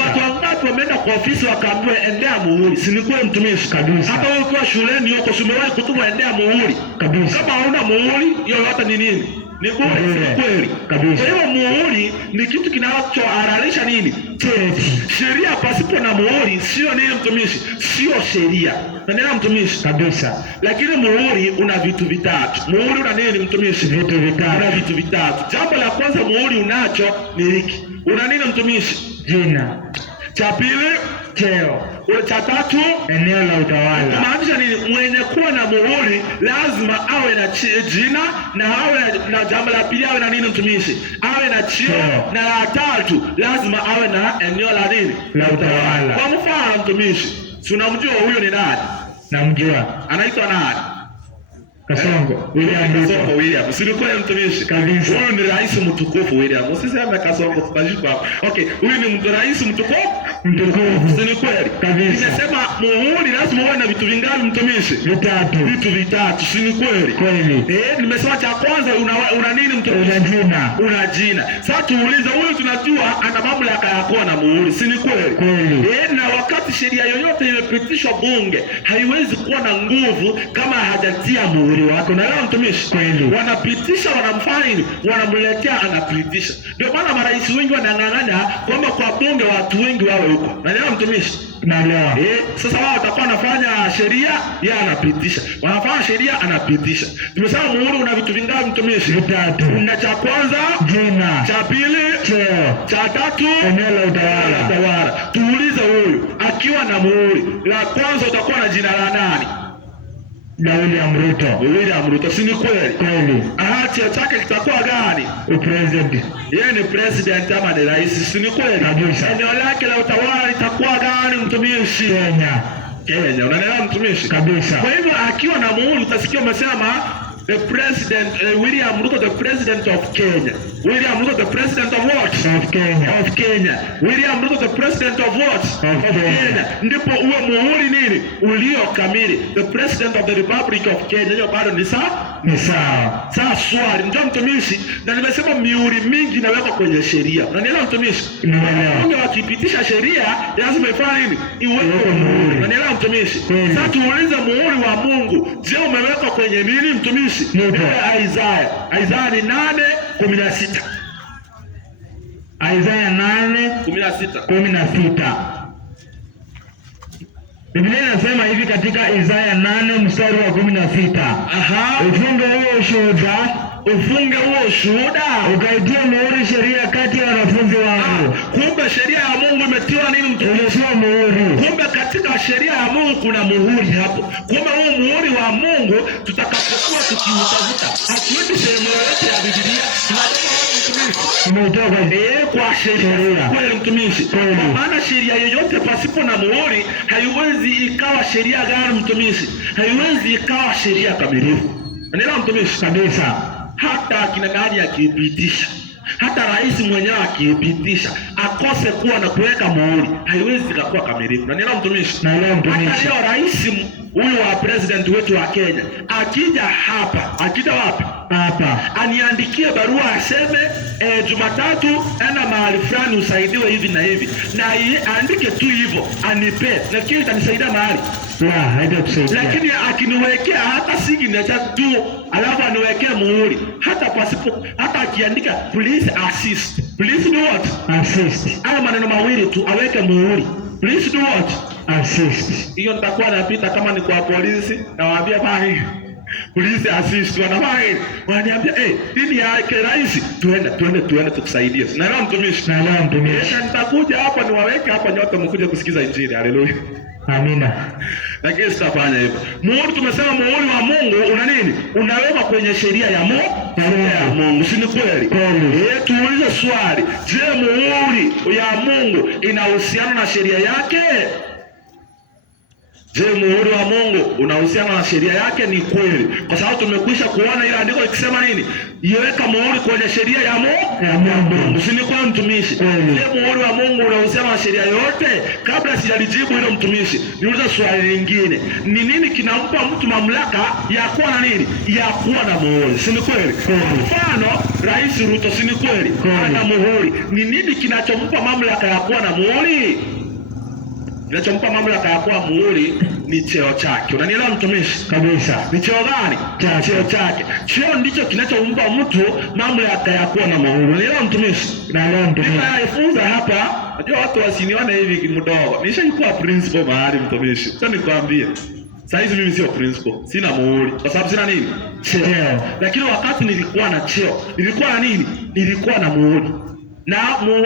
Watu wangapi wameenda kwa ofisi wakaambiwa endea muhuri? Si ni kweli mtumishi? Hata wewe ukiwa shuleni huko umewahi kutumwa endea muhuri? Kama hauna muhuri hiyo yote ni nini? Ni bure. Si kweli? Kwa hiyo muhuri ni kitu kinachohalalisha nini? Cheti. Sheria pasipo na muhuri sio nini mtumishi? Sio sheria. Unaelewa mtumishi? Lakini muhuri una vitu vitatu. Muhuri una nini mtumishi? Vitu vitatu. Una vitu vitatu. Jambo la kwanza muhuri unacho ni hiki. Una nini mtumishi? Jina. Cha pili cheo. Cha tatu eneo la utawala. Maanisha nini? Mwenye kuwa na muhuri lazima awe na jina, na awe na jambo la pili awe na nini mtumishi? Awe na cheo, na la tatu lazima awe na eneo la nini? La utawala. Kwa mfano mtumishi, si unamjua huyo ni nani? Namjua. Anaitwa nani? Kasongo. William. Si ni kweli mtumishi? Kabisa. Huyu ni rais mtukufu William. Usiseme Kasongo tutajikwa hapo. Okay, huyu ni rais mtukufu. Si ni kweli? Kabisa. Nimesema muhuri lazima uwe na vitu vingapi mtumishi? Vitatu. Vitu vitatu. Si ni kweli? Nimesema cha kwanza una nini mtumishi? Una jina. Una jina. Sasa tuulize, huyu tunajua ana mamlaka ya kuwa na muhuri. Si ni kweli? Na wakati sheria yoyote imepitishwa bunge haiwezi kuwa na nguvu kama hajatia muhuri wako. Na leo mtumishi, wanapitisha, wanamfanya, wanamletea, anapitisha. Ndio maana marais wengi wanang'ang'anya kwamba kwa bunge watu wengi wawe huko. Na leo mtumishi, naelewa. Sasa wao watakuwa wanafanya sheria, yeye anapitisha. Wanafanya sheria, anapitisha. Tumesema muhuri una vitu vingapi mtumishi? Vitatu. Una cha kwanza jina, cha pili cheo, cha tatu eneo la utawala. Tuulize, huyu akiwa na muhuri, la kwanza utakuwa na jina la nani? William Ruto. Si ni kweli? Cheo chake kitakuwa gani? President. Yeye ni president ama ni rais? Si ni kweli? Eneo lake la utawala litakuwa gani mtumishi? Kenya. Unaelewa mtumishi? Kabisa. Kwa hivyo akiwa na muhuri utasikia umesema the president, William Ruto, the president of Kenya. William Ruto, the president of what? Of Kenya. William Ruto, the president of what? Of Kenya. Ndipo uwe muhuri nini? Ulio kamili. The president of the Republic of Kenya. Hiyo bado ni sawa? Ni sawa. Sasa swali, ndio mtumishi, na nimesema mihuri mingi inawekwa kwenye sheria. Unanielewa mtumishi? Naelewa. Bunge wakipitisha sheria lazima ifanye nini? Iwekwe muhuri. Unanielewa mtumishi? Sasa tuulize, muhuri wa Mungu je, umewekwa kwenye nini mtumishi? Isaya ni 8:16. Isaya 8:16. Biblia inasema hivi katika Isaya 8 mstari wa 16. Ufunge huo ushuhuda, ukaitia muhuri sheria kati ya wanafunzi wangu. Kumbe sheria ya Mungu imetiwa nini mtumishi? Muhuri. Kumbe katika sheria ya Mungu kuna muhuri hapo. Kumbe huo muhuri wa Mungu tutakapokuwa tukiutafuta, hatuendi sehemu yoyote ya Biblia, tumetoka kwa sheria. Kweli mtumishi? Kwa maana sheria yoyote pasipo na muhuri haiwezi ikawa sheria gani mtumishi? Haiwezi ikawa sheria kamilifu. Unaelewa mtumishi? Kabisa. Hata akina nani akiipitisha, hata rais mwenyewe akiipitisha, akose kuwa na kuweka muhuri, haiwezi kuwa kamilifu. Unaelewa mtumishi? Naelewa mtumishi. Hata leo rais huyu wa president wetu wa Kenya akija hapa, akija wapi? Hapa. Aniandikie barua aseme Jumatatu enda mahali fulani usaidiwe hivi na hivi. Na aandike tu hivyo, anipe. Na kile itanisaidia mahali. Haijakusaidia. Lakini akiniwekea hata signature tu, alafu aniwekea muhuri, hata pasipo, hata akiandika please assist. Please do what? Assist. Hayo maneno mawili tu aweke muhuri. Please do what? Assist. Hiyo nitakuwa napita kama ni kwa polisi, nawaambia bali polisi assist, wananiambia nini yake rais, tuende tukusaidie. Na leo mtumishi, nitakuja hapa niwaweke hapa nyote mkuje kusikiza injili. Haleluya. Amina. Lakini sitafanya hivyo. Muhuri, tumesema muhuri wa Mungu una nini? Unawekwa kwenye sheria ya Mungu. Si ni kweli? Tuulize swali. Je, muhuri ya Mungu inahusiana na sheria yake? Je, muhuri wa Mungu unahusiana na sheria yake? Ni kweli. Kwa sababu tumekwisha kuona ile andiko likisema nini? Iweka muhuri kwenye sheria ya Mungu. Si ni kweli mtumishi? Je, muhuri wa Mungu unahusiana na sheria yote? Kabla sijalijibu hilo mtumishi, niulize swali lingine. Ni nini kinampa mtu mamlaka ya kuwa na nini? Ya kuwa na muhuri. Si ni kweli? Mfano, Rais Ruto, si ni kweli? Ana muhuri. Ni nini kinachompa mamlaka ya kuwa na muhuri? Kinachompa mamlaka ya kuwa muhuri ni cheo chake. Unanielewa mtumishi? Kabisa. Ni cheo gani? Cheo chake. Cheo ndicho kinachompa mtu mamlaka ya kuwa na muhuri. Unanielewa mtumishi? Naelewa mtumishi. Ninajifunza hapa, najua watu wasinione hivi mdogo. Nishaikuwa principal mahali mtumishi. Sasa nikwambie. Sasa hizi mimi sio principal. Sina muhuri. Kwa sababu sina nini? Cheo. Lakini wakati nilikuwa na cheo, nilikuwa na nini? Nilikuwa na muhuri. Na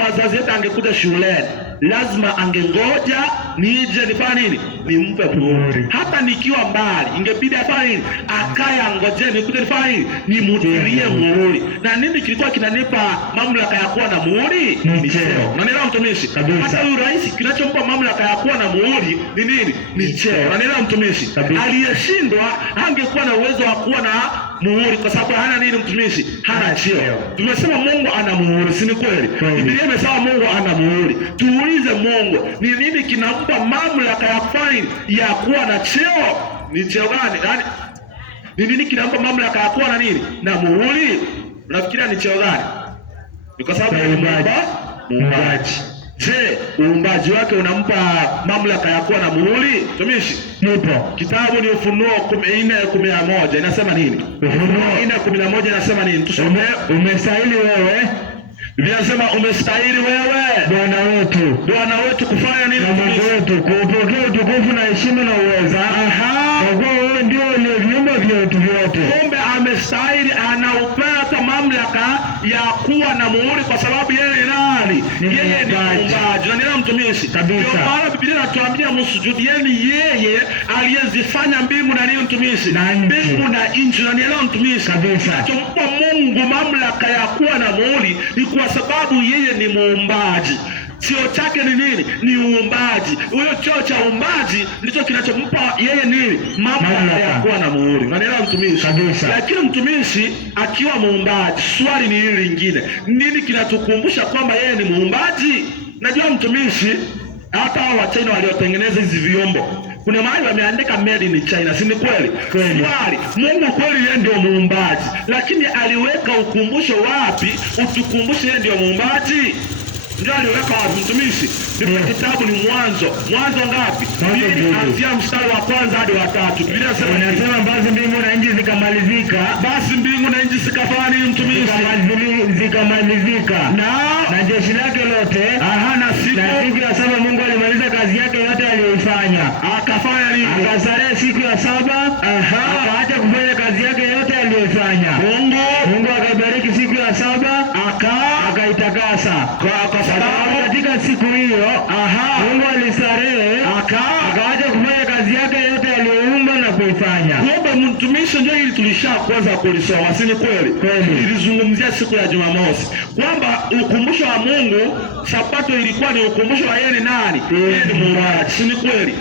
wazazi wetu angekuja shuleni, lazima angengoja nije nifanye nini? Nimpe muhuri. Hata nikiwa mbali, ingebidi afanye nini? Akaya ngoje nikuje nifanye nini? Nimutilie muhuri. Na nini kilikuwa kinanipa mamlaka ya kuwa na muhuri? Ni cheo. Unanielewa mtumishi? Hata huyu rais kinachompa mamlaka ya kuwa na muhuri ni nini? Ni cheo. Unanielewa mtumishi? Aliyeshindwa angekuwa na uwezo wa kuwa na muhuri kwa sababu hana nini mtumishi? Hana cheo. Tumesema Mungu ana muhuri, si ni kweli? Biblia imesema Mungu ana muhuri. Tuulize Mungu, ni nini kinampa mamlaka ya kufanya ya kuwa na cheo? Ni cheo gani? Yaani ni nini kinampa mamlaka ya kuwa na nini? Na muhuri. Unafikiria ni cheo gani? Ni kwa sababu muumbaji. Je, uumbaji wake unampa mamlaka ya kuwa na muhuri? Tumishi, nipo. Kitabu ni Ufunuo 4:11. Inasema nini? Ufunuo 4:11 inasema nini? Tusome. Umestahili wewe. Biblia inasema umestahili wewe Bwana wetu kufanya nini? Mungu wetu kupokea utukufu na heshima na uweza. Kwa kuwa wewe ndio uliyeviumba vitu vyote. Kumbe amestahili, anaupata mamlaka ya kuwa na muhuri kwa sababu yeye ni nani? Yeye ni muumbaji. Unanielewa mtumishi? Kabisa. Kwa maana Biblia inatuambia msujudieni yeye aliyezifanya mbingu na nini mtumishi? Mbingu na nchi. Unanielewa mtumishi? Kabisa. Tumpa Mungu mamlaka ya kuwa na muhuri ni kwa sababu yeye ni muumbaji. Cheo chake ni nini? Ni uumbaji. Huyo cheo cha uumbaji ndicho kinachompa yeye nini? Mamlaka ya kuwa na muhuri. Unanielewa mtumishi? Kabisa. Lakini mtumishi akiwa muumbaji, swali ni hili lingine. Nini kinatukumbusha kwamba yeye ni muumbaji? Najua mtumishi, hata hao wa China waliotengeneza hizi vyombo, kuna mahali wameandika made in China, si ni kweli? Swali, Mungu kweli yeye ndio muumbaji, lakini aliweka ukumbusho wapi utukumbushe yeye ndio muumbaji? Ndio aliweka wapi mtumishi? Kitabu ni Mwanzo. Mwanzo ngapi? Kuanzia mstari wa kwanza hadi wa 3. Biblia inasema basi mbingu na nchi zikamalizika. Basi mbingu na nchi zikafanya nini mtumishi? Zikamalizika. Na jeshi lake lote. Na siku ya saba Mungu alimaliza kazi yake yote aliyoifanya. Akafanya nini? Akastarehe siku ya saba. Akaacha kufanya kazi yake yote aliyoifanya. Mungu akaibariki siku ya saba. Akaitakasa. Kwa sababu katika siku hiyo Mungu alistarehe, akaacha kufanya kazi yake yote aliyoumba na kuifanya. Kumbe mtumishi, ndio hili tulishaanza kulisoma, si ni kweli? Nilizungumzia siku ya Jumamosi kwamba ukumbusho wa Mungu, Sabato ilikuwa ni ukumbusho wa yeye ni nani? Yeye ni muumbaji, si ni kweli?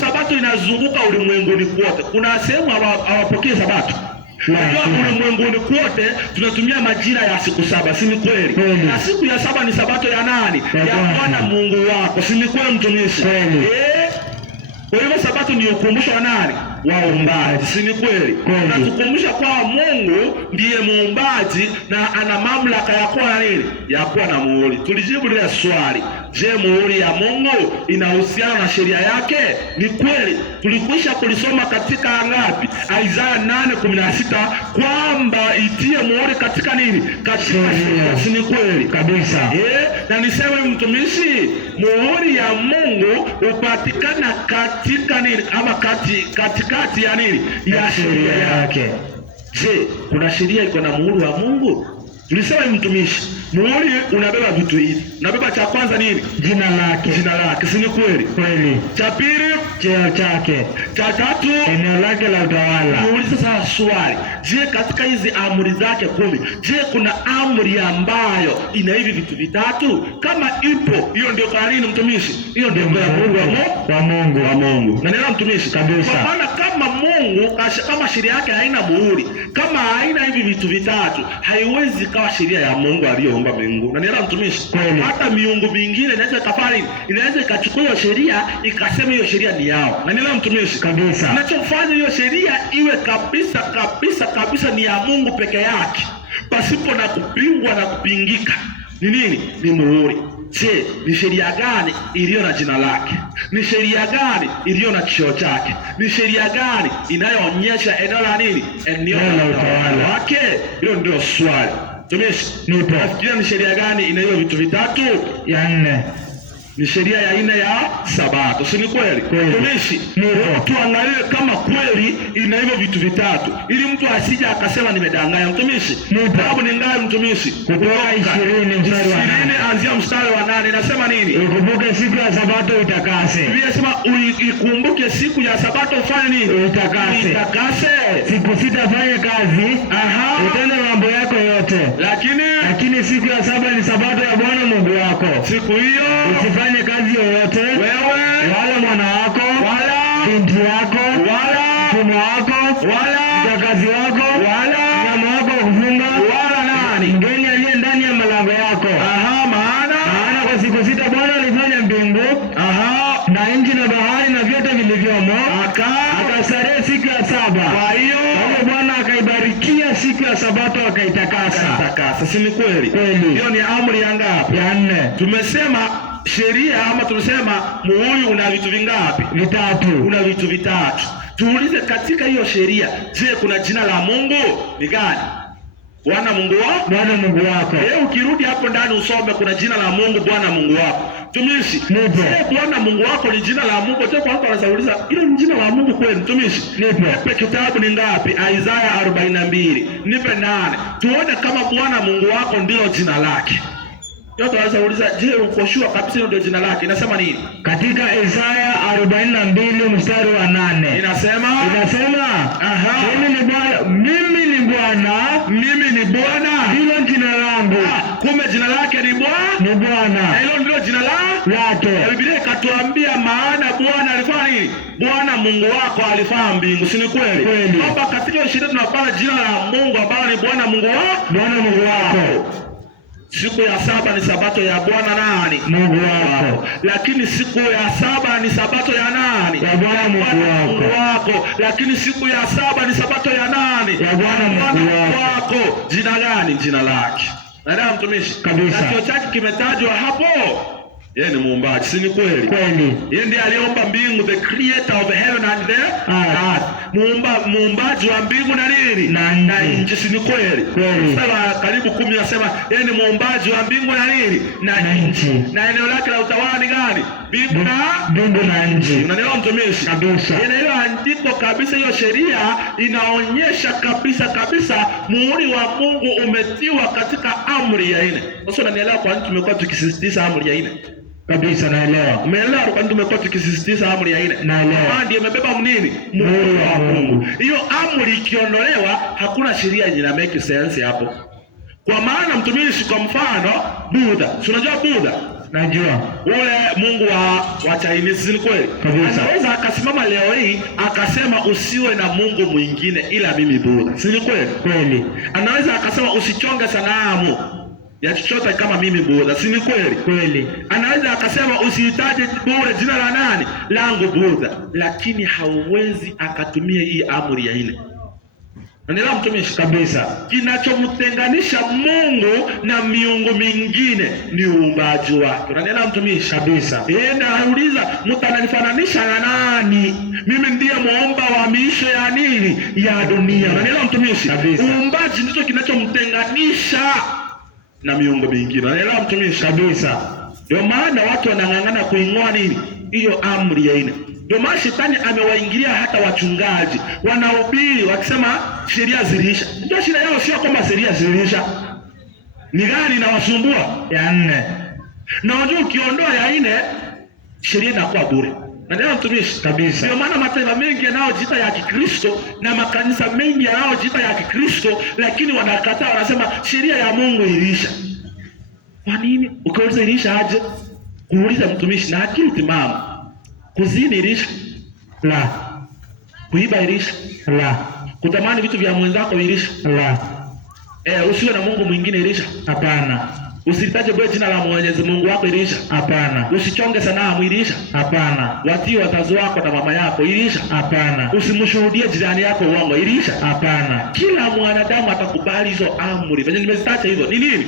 Sabato inazunguka ulimwenguni kote. Kuna sehemu hawapokee Sabato. Unajua ulimwenguni kote tunatumia majira ya siku 7, si ni kweli? Na siku ya 7 ni Sabato ya nani? Ya Bwana Mungu wako, si ni kweli mtumishi? Kwa hivyo Sabato ni ukumbusho wa nani? Wa uumbaji, si ni kweli? Natukumbusha kwa Mungu ndiye muumbaji na ana mamlaka ya kuwa nini? Ya kuwa na muhuri. Tulijibu lile swali. Je, muhuri ya Mungu inahusiana na sheria yake? Ni kweli, tulikwisha kulisoma katika ngapi? Isaya 8:16 kwamba itie muhuri katika nini? Katika sheria. Ni kweli kabisa. Na niseme mtumishi, muhuri ya Mungu upatikana katika nini? Ama katikati ya nini? Ya sheria yake. Je, kuna sheria iko na muhuri wa Mungu? Tulisema mtumishi, muhuri unabeba vitu hivi. Unabeba cha kwanza nini? Jina lake. Jina lake, si ni kweli? Kweli. Cha pili, cheo chake. Cha tatu, eneo lake la utawala. Muulize sasa swali, je, katika hizi amri zake 10, je, kuna amri ambayo ina hivi vitu vitatu? Kama ipo, hiyo ndio kwa nini mtumishi? Hiyo ndio kwa Mungu wa Mungu. Na neno mtumishi kabisa. Kwa maana kama Mungu, kama sheria yake haina muhuri, kama haina hivi vitu vitatu, haiwezi kawa sheria ya Mungu aliyoumba mbingu. Na neno mtumishi, hata miungu mingine inaweza kafari, inaweza ikachukua hiyo sheria ikasema hiyo sheria ni yao. Na neno mtumishi kabisa, kinachofanya hiyo sheria iwe kabisa ni ya Mungu peke yake, pasipo na kupingwa na kupingika, ni nini? Ni muhuri. Je, ni sheria gani iliyo na jina lake? Ni sheria gani iliyo na cheo chake? Ni sheria gani inayoonyesha eneo la nini? Eneo la utawala wake? Hilo ndio swali. Tumishi, nafikiria ni sheria gani ina hiyo vitu vitatu? Ya 4. Ni sheria ya 4 ya Sabato, si ni kweli? Tumishi, tuangalie kama kweli ina hivyo vitu vitatu, ili mtu asije akasema nimedanganya. Mtumishi, sababu ni ngapi mtumishi? Kutoka 20 mstari wa 8. Anzia mstari wa 8 inasema nini? Ukumbuke siku ya Sabato itakase. Biblia inasema uikumbuke siku ya Sabato ufanye nini? Itakase. Siku 6 fanye kazi, utende mambo yako yote. Lakini siku ya 7 ni Sabato ya Bwana Mungu wako. Siku hiyo usifanye kazi yoyote, wewe wala mwana wako wala binti yako wala mtumwa wako wala mjakazi wako wala mnyama wako kufunga wala mgeni aliye ndani ya malango yako. Maana kwa siku 6 Bwana alifanya mbingu na nchi na bahari na vyote vilivyomo, akastarehe siku ya 7. Kwa hiyo Bwana akaibarikia siku ya Sabato akaitakasa. Si ni kweli? Hiyo ni amri ya ngapi? Ya 4. Tumesema sheria ama tunasema muhuri una vitu vingapi? Vitatu. Una vitu vitatu. Tuulize katika hiyo sheria, je, kuna jina la Mungu? Ni gani? Bwana Mungu wako. Bwana Mungu wako. Ukirudi hapo ndani usome kuna jina la Mungu, Bwana Mungu wako. Tumishi, Bwana Mungu wako ni jina la Mungu. Kwa watu wanauliza, hilo ni jina la Mungu kweli? Tumishi, nipe kitabu ni ngapi? Isaya 42. Nipe 8. Tuone kama Bwana Mungu wako ndilo jina lake. Yote wanaweza kuuliza, je, uko sure kabisa ndio jina lake? Inasema nini? Katika Isaya 42 mstari wa 8. Inasema mimi ni Bwana, hilo jina langu. Kumbe jina lake ni Bwana. Hilo ndilo jina lake. Biblia ikatuambia maana Bwana alifanya nini? Bwana Mungu wako alifanya mbingu, si ni kweli? Kwamba katika sheria tunapata jina la Mungu ambalo ni Bwana Mungu wako. Siku ya 7 ni Sabato ya Bwana nani? Mungu wako. Lakini siku ya 7 ni Sabato ya nani? Ya Bwana Mungu wako. Lakini siku ya 7 ni Sabato ya nani? Ya Bwana Mungu wako. Jina gani? Jina lake. Na mtumishi kabisa, kio chake kimetajwa hapo. Yeye ni muumbaji, si ni kweli? Yeye ndiye aliumba mbingu, the creator of heaven and the earth. Muumbaji wa mbingu na nini? Na nchi, si ni kweli? Sasa karibu 10 nasema yeye ni muumbaji wa mbingu na nini? Na nchi. Na eneo lake la utawala ni gani? Mbingu na nchi. Unaelewa mtumishi? Kabisa. Ile andiko kabisa, hiyo sheria inaonyesha kabisa muhuri wa Mungu umetiwa katika amri ya 4. Sasa unanielewa kwa nini tumekuwa tukisisitiza amri ya 4? Kabisa, naelewa. Umeelewa kwa nini tumekuwa tukisisitiza amri ya 4? Naelewa. Ndio imebeba nini? Muhuri wa Mungu. Hiyo amri ikiondolewa, hakuna sheria ina make sense hapo. Kwa maana mtumishi, kwa mfano Buddha, unajua Buddha? Najua. Ule Mungu wa Chinese, ni kweli? Anaweza akasimama leo hii akasema usiwe na Mungu mwingine ila mimi Buddha. Si ni kweli? Anaweza akasema usichonge sanamu ya chochote kama mimi Buddha. Si ni kweli? Anaweza akasema usihitaji bure jina la nani? Langu Buddha. Lakini hauwezi akatumia hii amri ya 4. Unaelewa mtumishi? Kabisa. Kinachomtenganisha Mungu na miungu mingine ni uumbaji wake. Unaelewa mtumishi? Kabisa. Na anauliza, mtananifananisha na nani? Mimi ndiye muumba wa miisho ya nini? Ya dunia. Unaelewa mtumishi? Kabisa. Uumbaji ndicho kinachomtenganisha na miungu mingine. Unaelewa mtumishi? Kabisa. Ndio maana watu wanang'ang'ana kuing'oa nini? Hiyo amri ya 4. Ndio maana shetani amewaingilia hata wachungaji. Wanahubiri wakisema sheria ziliisha. Ndio shida yao sio kwamba sheria ziliisha. Ni gani inawasumbua? Ya 4. Na unajua ukiondoa ya 4 sheria inakuwa bure. Naelewa mtumishi? Kabisa. Ndio maana mataifa mengi yanayojiita ya Kikristo na makanisa mengi yanayojiita ya Kikristo lakini wanakataa, wanasema sheria ya Mungu iliisha. Kwa nini? Ukiuliza iliisha aje? Kuuliza mtumishi na akili timamu. Kuzini ilisha? La. Kuiba ilisha? La. Kutamani vitu vya mwenzako ilisha? La. Usiwe na Mungu mwingine ilisha? Hapana. Usitaje bure jina la Mwenyezi Mungu wako ilisha? Hapana. Usichonge sanamu ilisha? Hapana. Watii wazazi wako na mama yako ilisha? Hapana. Usimshuhudie jirani yako uongo ilisha? Hapana. Kila mwanadamu atakubali hizo amri. Venye nimezitaja hizo ni nini?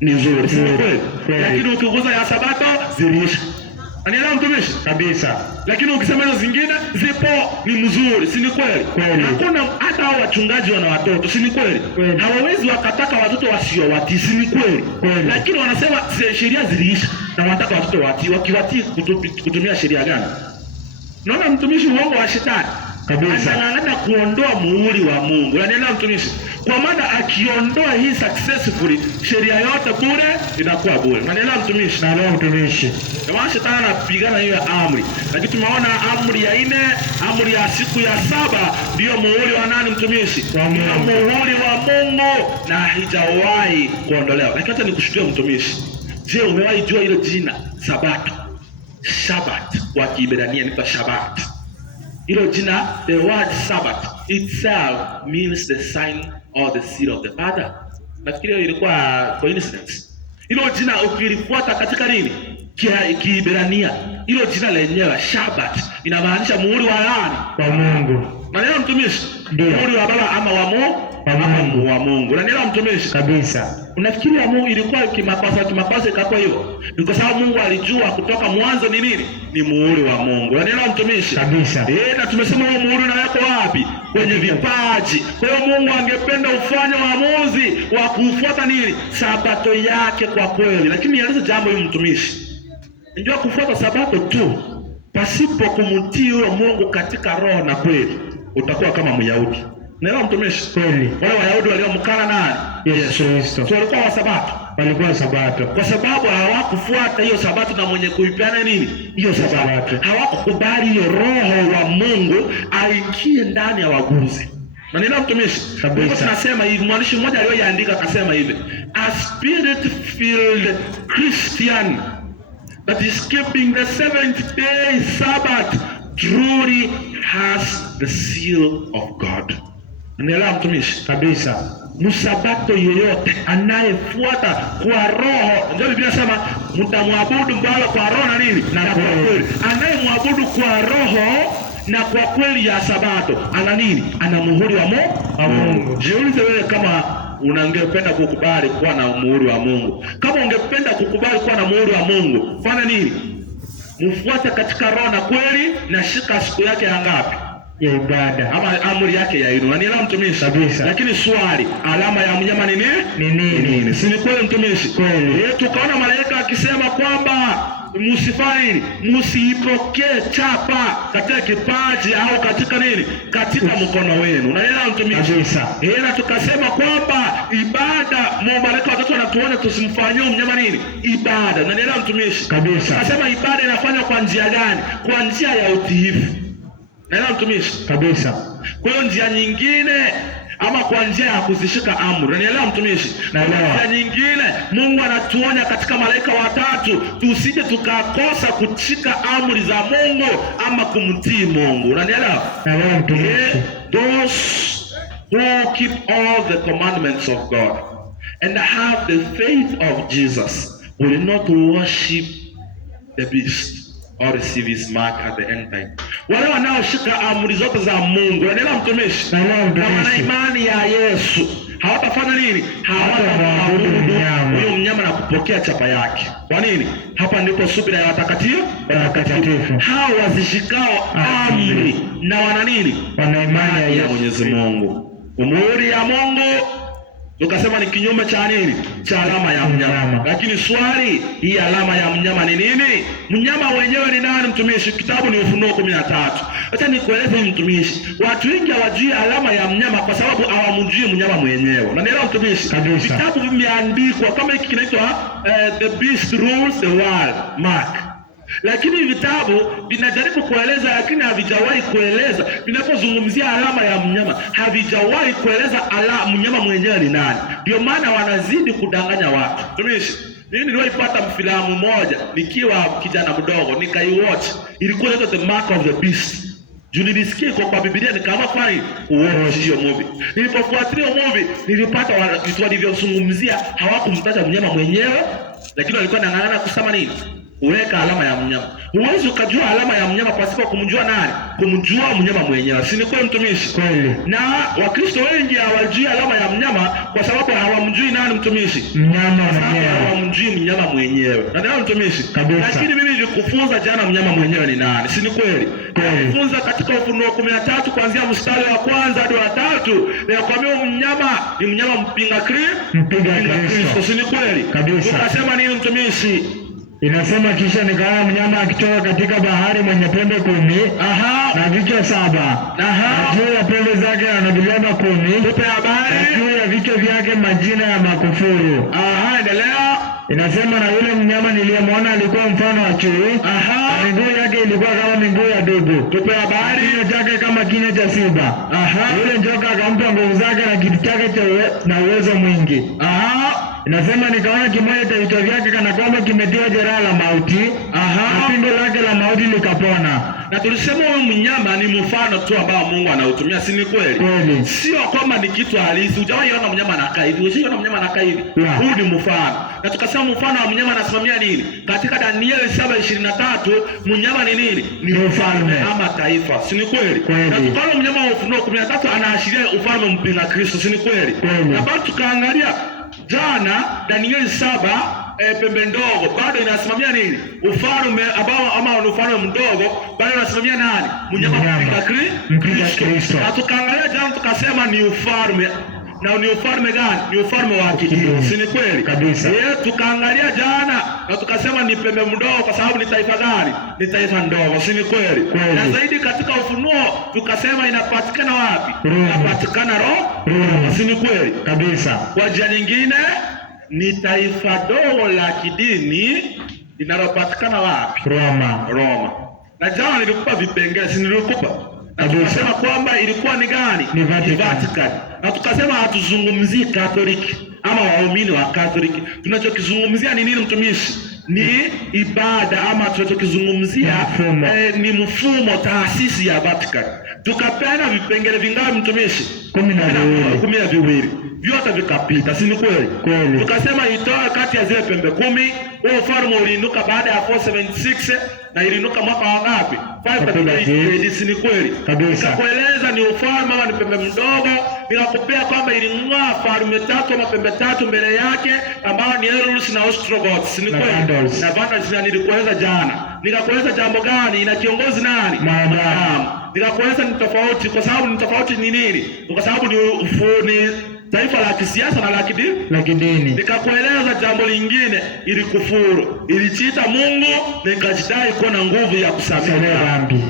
Ni nzuri, si kweli? Lakini ukiguza ya Sabato zilisha. Anielewa mtumishi? Kabisa. Lakini ukisema hizo zingine zipo ni mzuri, si ni kweli? Kweli. Hakuna hata hao wachungaji wana watoto, si ni kweli? Hawawezi wakataka watoto wasiowatii, si ni kweli? Lakini wanasema sheria ziliisha na wanataka watoto watii. Wakiwatii kutumia sheria gani? Naona mtumishi, uongo wa shetani. Kabisa. Anang'ang'ana kuondoa muhuri wa Mungu. Unanielewa mtumishi? Kwa maana akiondoa hii successfully, sheria yote bure inakuwa bure. Unanielewa mtumishi? Naelewa mtumishi. Kwa maana shetani anapigana hiyo amri. Lakini tumeona amri ya 4, amri ya siku ya 7 ndio muhuri wa nani mtumishi? Ndio muhuri wa Mungu na haijawahi kuondolewa. Lakini hata nikushuhudia mtumishi. Je, umewahi jua hilo jina Sabato? Shabbat kwa Kiebrania ni Shabbat. Hilo jina, the word Sabbath itself means the sign or the seal of the Father. Nafikiri ilikuwa coincidence. Hilo jina ukilifuata katika nini? Kiebrania. Hilo jina lenyewe Shabbat inamaanisha muhuri wa nani? Wa Mungu. Maneno mtumishi? Ndio. Muhuri wa Baba ama wa Mungu. Wa Mungu. Unanielewa mtumishi? Kabisa. Unafikiri ya Mungu ilikuwa kimakosa ikakuwa hivyo? Ni kwa sababu Mungu alijua kutoka mwanzo ni nini? Ni muhuri wa Mungu. Unanielewa mtumishi? Kabisa. Na tumesema huo muhuri unawekwa wapi? Kwenye vipaji. Kwa hiyo Mungu angependa ufanye uamuzi wa kufuata nini? Sabato yake kwa kweli. Lakini nieleze jambo hili mtumishi. Njoo kufuata Sabato tu pasipo kumtii huyo Mungu katika roho na kweli, utakuwa kama Myahudi. Naelewa mtumishi? Kweli. Wale Wayahudi waliomkana nani? Yesu Kristo. So walikuwa wa Sabato. Walikuwa Sabato. Kwa sababu hawakufuata hiyo Sabato na mwenye kuipeana nini? Hiyo Sabato. Hawakukubali hiyo roho wa Mungu aingie ndani ya waguzi. Na nina mtumishi. Kabisa. Tunasema hivi, mwandishi mmoja aliyoandika akasema hivi, a spirit-filled Christian that is keeping the 7th day Sabbath truly has the seal of God. Unaelewa mtumishi? Kabisa. Msabato yoyote anayefuata kwa roho, ndio Biblia inasema mtamwabudu Bwana kwa roho na nini? Na kwa kweli. Anayemwabudu kwa roho na kwa kweli ya Sabato ana nini? Ana muhuri wa Mungu. Jiulize wewe kama ungependa kukubali kuwa na muhuri wa Mungu. Kama ungependa kukubali kuwa na muhuri wa Mungu, fanya nini? Mfuate katika roho na kweli na shika siku yake ya ngapi? Ya ibada. Ama amri yake ya inu. Unanielewa mtumishi? Kabisa. Lakini swali, alama ya mnyama ni nini? Ni nini? Si ni kweli mtumishi? Kweli. Tukaona malaika akisema kwamba msifanye, msiipokee chapa katika kipaji au katika nini? Katika mkono wenu. Unaelewa mtumishi? Kabisa. Na tukasema kwamba ibada, malaika watatu wanatuona tusimfanyie mnyama nini? Ibada. Unanielewa mtumishi? Kabisa. Tukasema ibada inafanywa kwa njia gani? Kwa njia ya utiifu. Unaelewa mtumishi? Kabisa. Kwa hiyo njia nyingine ama kwa njia ya kuzishika amri. Unanielewa mtumishi? Naelewa. Njia nyingine Mungu anatuonya katika malaika watatu tusije tukakosa kushika amri za Mungu ama kumtii Mungu. Unanielewa? Naelewa mtumishi. Those who keep all the commandments of God and have the faith of Jesus will not worship the beast or receive his mark at the end time. wale wanaoshika amri zote za Mungu, wanaelewa mtumishi, na wana imani ya Yesu, hawatafanya nini? Hawatamwabudu huyo mnyama na kupokea chapa yake. Kwa nini? Hapa ndipo subira ya watakatifu. Hao wazishikao amri na wana nini? Wana imani ya Mwenyezi Mungu. Umuri ya Mungu tukasema ni kinyume cha nini? Cha alama ya mnyama. Lakini swali, hii alama ya mnyama ni nini? Mnyama wenyewe ni nani mtumishi? Kitabu ni Ufunuo 13. Acha nikueleze mtumishi, watu wengi hawajui alama ya mnyama kwa sababu hawamjui mnyama mwenyewe. Unanielewa mtumishi? Vitabu vimeandikwa kama hiki kinaitwa The Beast Rules the World, Mark. Lakini vitabu vinajaribu kueleza, lakini havijawahi kueleza. Vinapozungumzia alama ya mnyama, havijawahi kueleza mnyama mwenyewe ni nani. Ndio maana wanazidi kudanganya watu. Tumishi, mimi niliwaipata filamu moja nikiwa kijana mdogo, nikaiwatch. Ilikuwa inaitwa The Mark of the Beast. Juu nilisikia kwa Biblia, nikaamua kwani uone hiyo movie. Nilipofuatilia movie, nilipata vitu walivyozungumzia hawakumtaja mnyama mwenyewe, lakini walikuwa wanang'ang'ana kusema nini? Uweka alama ya mnyama. Huwezi ukajua alama ya mnyama pasipo kumjua nani? Kumjua mnyama mwenyewe. Si ni kweli mtumishi? Kweli. Na Wakristo wengi hawajui alama ya mnyama kwa sababu hawamjui nani mtumishi? Mnyama mwenyewe. Hawamjui mnyama mwenyewe. Na ndio mtumishi? Kabisa. Lakini mimi nilikufunza jana mnyama mwenyewe ni nani? Si ni kweli? Nilifunza katika Ufunuo 13 kuanzia mstari wa 1 hadi wa 3. Nilikwambia mnyama ni mnyama mpinga Kristo. Si ni kweli? Kabisa. Ukasema nini mtumishi? Inasema kisha nikaona mnyama akitoka katika bahari mwenye pembe 10 na vichwa 7 na juu ya pembe zake ana vilema 10. Tupe habari. Na juu ya vichwa vyake majina ya makufuru. Endelea. Inasema na yule mnyama niliyemwona alikuwa mfano wa chui. Na miguu yake ilikuwa kama miguu ya dubu. Tupe habari. Kinywa chake kama kinywa cha simba. Yule njoka akampa nguvu zake na kitu chake na uwezo mwingi. Inasema nikaona kimoja cha vichwa vyake kana kwamba kimetiwa jeraha la mauti. Na pindo lake la mauti likapona. Na tulisema huyu mnyama ni mfano tu ambao Mungu anautumia, si ni kweli? Kweli. Sio kwamba ni kitu halisi. Hujawahi ona mnyama anakaa hivi. Usiona mnyama anakaa hivi. Huyu ni mfano. Na tukasema mfano wa mnyama anasimamia nini? Katika Danieli 7:23 mnyama ni nini? Ni ufalme ama taifa. Si ni kweli? Na tukaona mnyama wa Ufunuo 13 anaashiria ufalme mpinga Kristo, si ni kweli? Na bado tukaangalia jana Danieli 7 pembe ndogo bado inasimamia nini? Ufalme ambao ama ni ufalme mdogo bado inasimamia nani? Mnyama mpinga Kristo. Na tukaangalia jana tukasema ni ufalme. Na ni ufalme gani? Ni ufalme wa kidini. Si ni kweli? Kabisa. Tukaangalia jana na tukasema ni pembe mdogo kwa sababu ni taifa gani? Ni taifa ndogo. Si ni kweli? Na zaidi katika Ufunuo tukasema inapatikana wapi? Inapatikana Roma. Si ni kweli? Kabisa. Kwa njia nyingine ni taifa dogo la kidini linalopatikana wapi? Roma. Na jana nilikupa vipengele, si nilikupa? Na tukasema kwamba ilikuwa ni gani? Ni Vatican. Na tukasema hatuzungumzii Katoliki ama waumini wa Katoliki. Tunachokizungumzia ni nini mtumishi? Ni ibada ama tunachokizungumzia ni mfumo, taasisi ya Vatican. Tukapeana vipengele vingapi mtumishi? 12. Vyote vikapita, si ni kweli? Tukasema itoa kati ya zile pembe 10. Huo ufalme uliinuka baada ya 476 na iliinuka mwaka wa ngapi? 538. Si ni kweli? Nikakueleza ni ufalme ama ni pembe mdogo. Nikakupea kwamba iling'oa falme 3 ama pembe 3 mbele yake ambao ni Eros na Ostrogoths. Si ni kweli? Na Vandals nilikueleza jana. Nikakueleza jambo gani? Ina kiongozi nani? Abraham. Nikakueleza ni tofauti kwa sababu ni tofauti ni nini? Kwa sababu ni taifa la kisiasa na la kidini. Nikakueleza jambo lingine, ili kufuru, ilichita Mungu na ikajidai kuwa na nguvu ya kusamehe dhambi.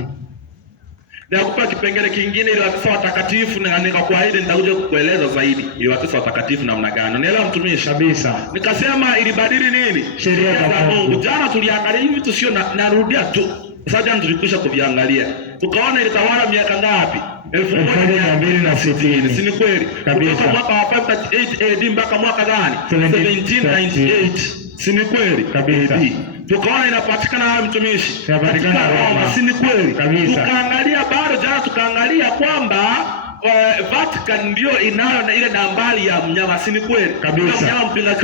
Nikakupa kipengele kingine ili watesa watakatifu na nikakuahidi nitakuja kukueleza zaidi ili watesa watakatifu namna gani. Unaelewa mtumishi? Kabisa. Nikasema ilibadili nini? Sheria za Mungu. Jana tuliangalia hivi tusio narudia tu. Sasa jana tulikwisha kuviangalia. Tukaona ilitawala miaka ngapi? 1260. Si ni kweli? Kutoka mwaka wa 538 AD mpaka mwaka gani? 1798. Si ni kweli? Kabisa. Tukaona inapatikana hapo mtumishi. Inapatikana Roma. Si ni kweli? Kabisa. Tukaangalia bado jana tukaangalia kwamba Vatican ndio inayo na ile nambari ya mnyama, si ni kweli? Kabisa. Mnyama mpinga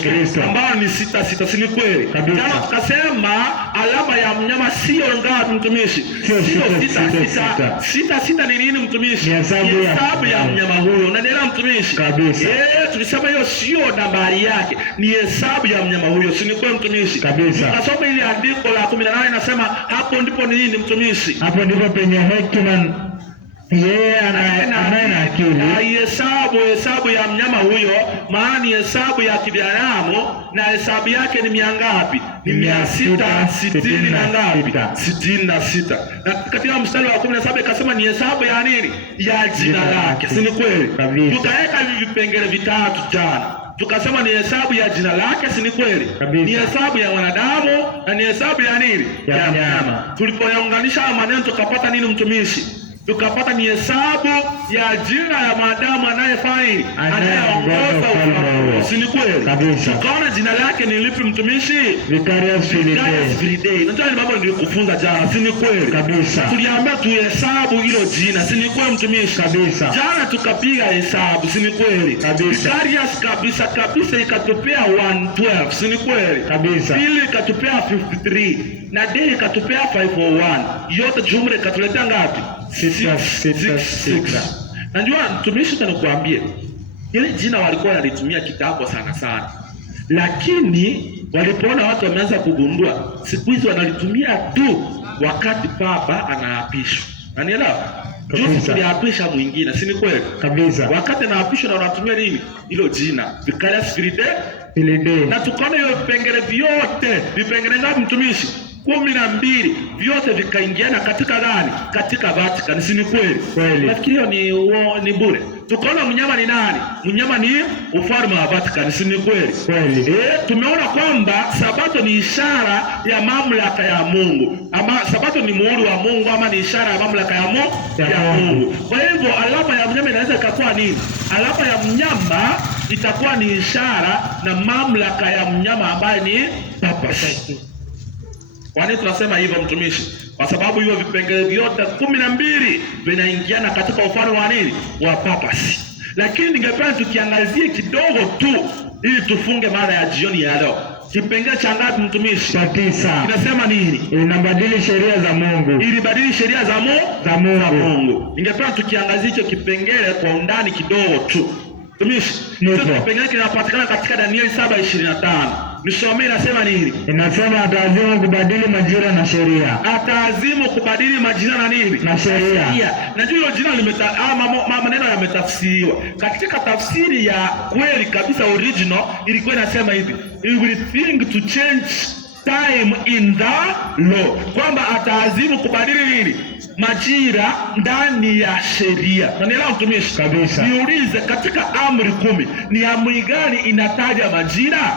Kristo ambao ni 666, si ni kweli? Kabisa. Jana tukasema alama ya mnyama sio ngapi mtumishi? Sio 666. 66 ni nini mtumishi? Hesabu ya mnyama huyo. Unaelewa mtumishi? Kabisa. Tulisema hiyo sio nambari yake, ni hesabu ya mnyama huyo, si ni kweli mtumishi? Kabisa. Tukasoma ile andiko la 18 nasema hapo ndipo ni nini mtumishi? Hapo ndipo penye hekima yeye anaye na akili. Hesabu ya mnyama huyo, maana ni hesabu ya kibinadamu, na hesabu yake ni ngapi? Ni 660 na ngapi? 66. Na katika mstari wa 17 ikasema ni hesabu ya nini? Ya jina lake, si ni kweli? Tukaweka hivi vipengele vitatu jana. Tukasema ni hesabu ya jina lake, si ni kweli? Ni hesabu ya wanadamu na ni hesabu ya nini? Ya mnyama. Tulipoyaunganisha maneno tukapata nini mtumishi? Tukapata ni hesabu ya jina ya maadamu anayefaili, anayeongoza ufalme, si ni kweli? Tukaona jina lake ni lipi mtumishi? Vicarious Firidei. Ndio ni mambo nilikufunza jana, si ni kweli? Kabisa. Tuliambia tuhesabu hilo jina, si ni kweli mtumishi? Kabisa. Jana tukapiga hesabu, si ni kweli? Vicarious kabisa ikatupea 112, si ni kweli? Kabisa. Pili ikatupea 53 na D ikatupea 501. Yote jumla ikatuletea ngapi? 666. Najua mtumishi atakuambia ile jina walikuwa wanalitumia kitambo sana, lakini walipoona watu wameanza kugundua siku hizi wanalitumia tu wakati papa anaapishwa. Unanielewa? Juzi tuliapisha mwingine, si ni kweli? Kabisa. Wakati anaapishwa na wanatumia nini? Hilo jina Vicarious Firidei. Na tukaona hiyo vipengele ngapi mtumishi? 12 vyote vikaingiana katika gani? Katika Vatican, si ni kweli? Nafikiri ni bure. Tukaona mnyama ni nani? Mnyama ni ufalme wa Vatican, si ni kweli? Tumeona kwamba Sabato ni ishara ya mamlaka ya Mungu, ama Sabato ni muhuri wa Mungu, ama ni ishara ya mamlaka ya Mungu. Kwa hivyo alama ya mnyama inaweza ikakuwa nini? Alama ya mnyama itakuwa ni ishara na mamlaka ya mnyama ambaye ni Papa. Kwa nini tunasema hivyo mtumishi? Kwa sababu hiyo vipengele vyote 12 vinaingiana katika ufalme wa nini? Wa papasi. Lakini ningependa tukiangazie kidogo tu ili tufunge mada ya jioni ya leo. Kipengele cha ngapi mtumishi? Cha 9. Kinasema nini? Inabadili sheria za Mungu. Ilibadili sheria za Mungu. Ningependa tukiangazie hicho kipengele kwa undani kidogo tu. Mtumishi, hicho kipengele kinapatikana katika Danieli 7:25. Nisome inasema nini? Inasema ataazimu kubadili majira na sheria. Ataazimu kubadili majira na nini? Na sheria. Najua hilo jina maneno yametafsiriwa. Katika tafsiri ya kweli kabisa original ilikuwa inasema hivi: he will think to change time in the law. Kwamba ataazimu kubadili nini? Majira ndani ya sheria. Unanielewa mtumishi? Kabisa. Niulize, katika amri 10 ni amri gani inataja majira?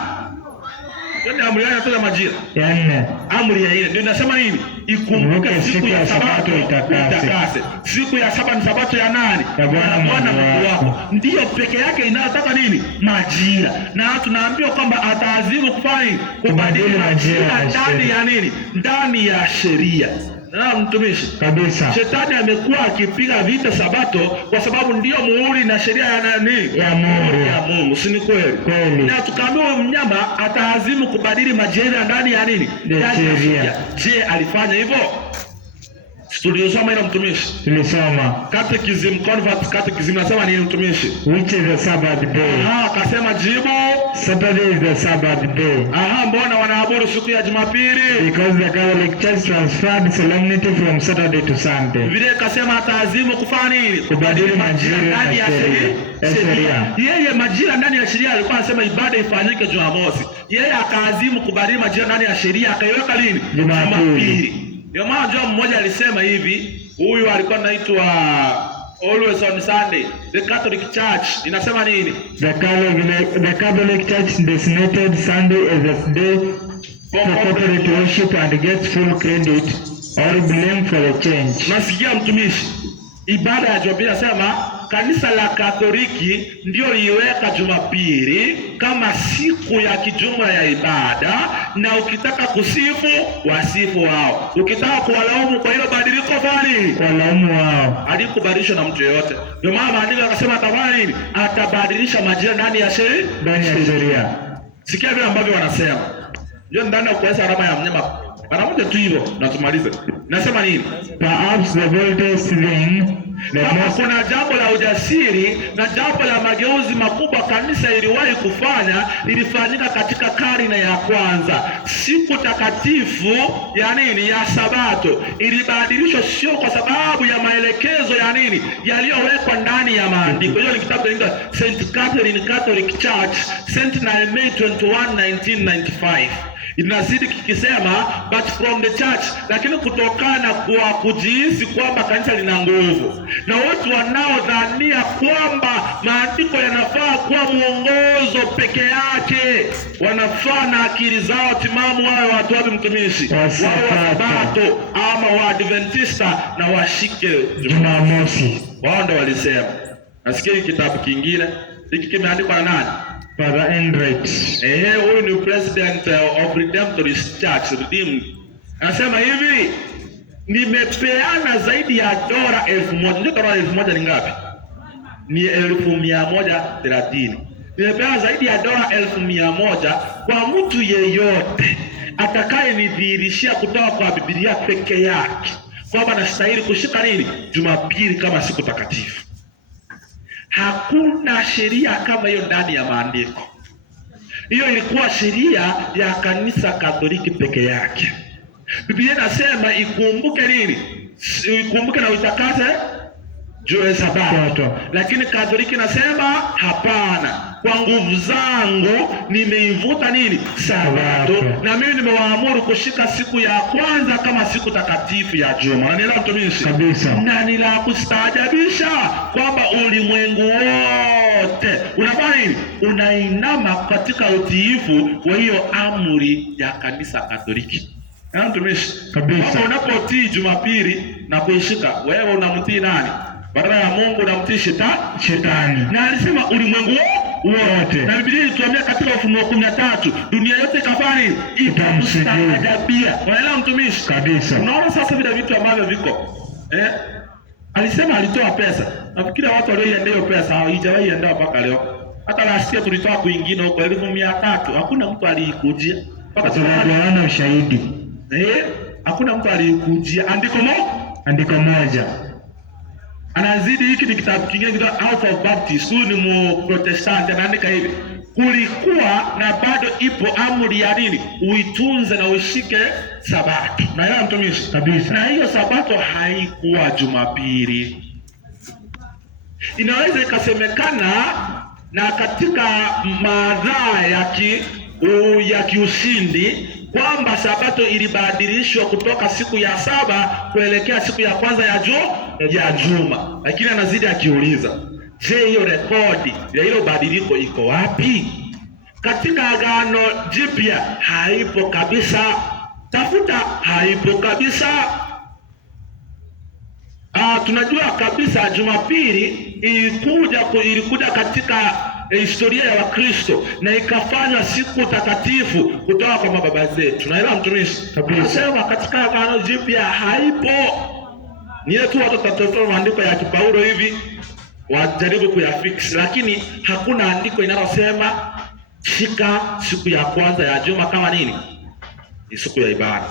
Ndio amri gani inataja majira? Ya 4. Amri ya 4 ndio inasema nini? Ikumbuke siku ya Sabato itakase. Siku ya saba ni Sabato ya nani? Ya Bwana Mungu wako. Ndio peke yake inayotaka nini? Majira. Na tunaambiwa kwamba ataazimu kufanya kubadili majira ndani ya nini? Ndani ya sheria. Na mtumishi kabisa, shetani amekuwa akipiga vita Sabato kwa sababu ndio muhuri na sheria ya nani? Ya Mungu, si ni kweli? Na tukaambiwa mnyama ataazimu kubadili majira ndani ya nini? Ya sheria. Je, alifanya hivyo? Tuliosoma ile mtumishi. Tulisoma. Catechism, Convert Catechism nasema nini mtumishi? Which is the Sabbath day? Akasema jibu, Saturday is the Sabbath day. Mbona wanaabudu siku ya Jumapili? Because the Catholic Church transferred solemnity from Saturday to Sunday. Vile akasema ataazimu kufanya nini? Kubadili majira ndani ya sheria. Yeye majira ndani ya sheria alikuwa anasema ibada ifanyike Jumamosi. Yeye akaazimu kubadili majira ndani ya sheria akaiweka lini? Jumapili. Ndio maana John mmoja alisema hivi, huyu alikuwa anaitwa Always on Sunday. The Catholic Church inasema nini? The Catholic Church designated Sunday as a day for corporate worship and gets full credit or blame for the change. Nasikia mtumishi, ibada ya Jumapili inasema kanisa la Katoliki ndio liweka Jumapili kama siku ya kijumla ya ibada, na ukitaka kusifu wasifu wao, ukitaka kuwalaumu kwa hilo badiliko fani walaumu wao. Alikubadilishwa na mtu yeyote. Ndio maana maandiko akasema atafanya nini? Atabadilisha majira ndani ya sheria. Sikia vile ambavyo wanasema. Ndio ndani ya kuweza alama ya mnyama. Mara moja tu hivyo na tumalize. Nasema nini? Perhaps the boldest thing, kuna jambo la ujasiri na jambo la mageuzi makubwa kanisa iliwahi kufanya, lilifanyika katika karne ya kwanza. Siku takatifu ya nini? Ya Sabato ilibadilishwa, sio kwa sababu ya maelekezo ya nini? Yaliyowekwa ndani ya maandiko. Hiyo ni kitabu cha St. Catherine Catholic Church, St. May 21, 1995. Inazidi kikisema but from the church, lakini kutokana kwa kujihisi kwamba kanisa lina nguvu, na watu wanaodhania kwamba maandiko yanafaa kuwa mwongozo peke yake, wanafaa na akili zao timamu, wawe watu wapi mtumishi, wawe Sabato ama Waadventista na washike Jumamosi. Wao ndio walisema. Nasikia kitabu kingine hiki kimeandikwa na nani? Father Enright. Huyu ni president of Redemptorist Church Redeemed. Anasema hivi, nimepeana zaidi ya dola 1,000. Ndio dola 1,000 ni ngapi? Ni 1,130. Nimepeana zaidi ya dola 1,100 kwa mtu yeyote atakaye nidhihirishia kutoka kwa Biblia peke yake kwamba nastahili kushika nini? Jumapili kama siku takatifu. Hakuna sheria kama hiyo ndani ya maandiko. Hiyo ilikuwa sheria ya kanisa Katoliki peke yake. Biblia inasema ikumbuke nini? Ikumbuke na uitakase juu ya Sabato. Lakini Katoliki inasema hapana, kwa nguvu zangu nimeivuta nini? Sabato. Na mimi nimewaamuru kushika siku ya kwanza kama siku takatifu ya juma. Na nila mtumishi kabisa. Na nila kustaajabisha kwamba ulimwengu wote unafanya nini? Unainama katika utiifu wa hiyo amri ya kanisa Katoliki. Na mtumishi kabisa. Unapotii Jumapili na kuishika, wewe unamtii nani? Badala ya Mungu unamtii shetani. Na alisema ulimwengu wote. Na Biblia inatuambia katika Ufunuo 13, dunia yote kafani itamstaajabia. Wanaelewa mtumishi? Kabisa. Unaona sasa vile vitu ambavyo viko. Alisema alitoa pesa. Nafikiri watu walioiendea hiyo pesa haijawahi endea mpaka leo. Hata last year tulitoa kwingine huko 1,300. Hakuna mtu aliikujia. Mpaka tunaona ushahidi. Hakuna mtu aliikujia. Andiko moja. Anazidi hiki ni kitabu kingine kitabu Out of Baptist. Huyu ni Mprotestanti anaandika hivi. Kulikuwa na bado ipo amri ya nini? Uitunze na ushike Sabato. Na yeye mtumishi kabisa. Na hiyo Sabato haikuwa Jumapili. Inaweza ikasemekana na katika maadhaa ya kiushindi kwamba Sabato ilibadilishwa kutoka siku ya 7 kuelekea siku ya kwanza ya juma. Lakini anazidi akiuliza, je, hiyo rekodi ya hilo badiliko iko wapi? Katika Agano Jipya haipo kabisa. Tafuta, haipo kabisa. Tunajua kabisa Jumapili ilikuja katika historia ya Wakristo na ikafanywa siku takatifu kutoka kwa mababa zetu. Tunaelewa mtumishi? Tunasema katika Agano Jipya haipo. Ni ile tu watu tatotoa maandiko ya Paulo hivi wajaribu kuyafix, lakini hakuna andiko linalosema shika siku ya kwanza ya juma kama nini? Ni siku ya ibada.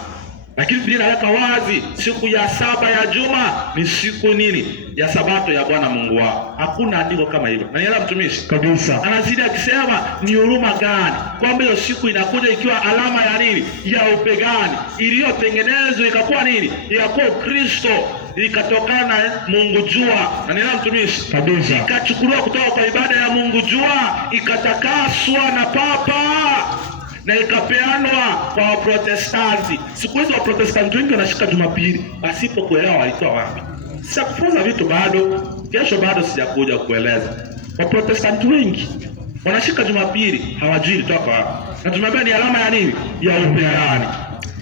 Lakini Biblia inaweka wazi siku ya 7 ya juma ni siku nini? Ya Sabato ya Bwana Mungu wao. Hakuna andiko kama hilo. Na yeye mtumishi kabisa anazidi akisema ni huruma gani kwamba hiyo siku inakuja ikiwa alama ya nini? Ya upagani iliyotengenezwa ikakuwa nini? Ikakuwa Kristo, ikatokana na Mungu jua. Na yeye mtumishi kabisa ikachukuliwa kutoka kwa ibada ya Mungu jua, ikatakaswa na Papa na ikapeanwa kwa Waprotestanti. Siku hizo Waprotestanti wengi wanashika Jumapili pasipo kuelewa walitoa wapi. Sitakufunza vitu bado, kesho bado sijakuja kueleza. Waprotestanti wengi wanashika Jumapili hawajui ilitoka wapi. Na tumeambia ni alama ya nini? Ya upagani.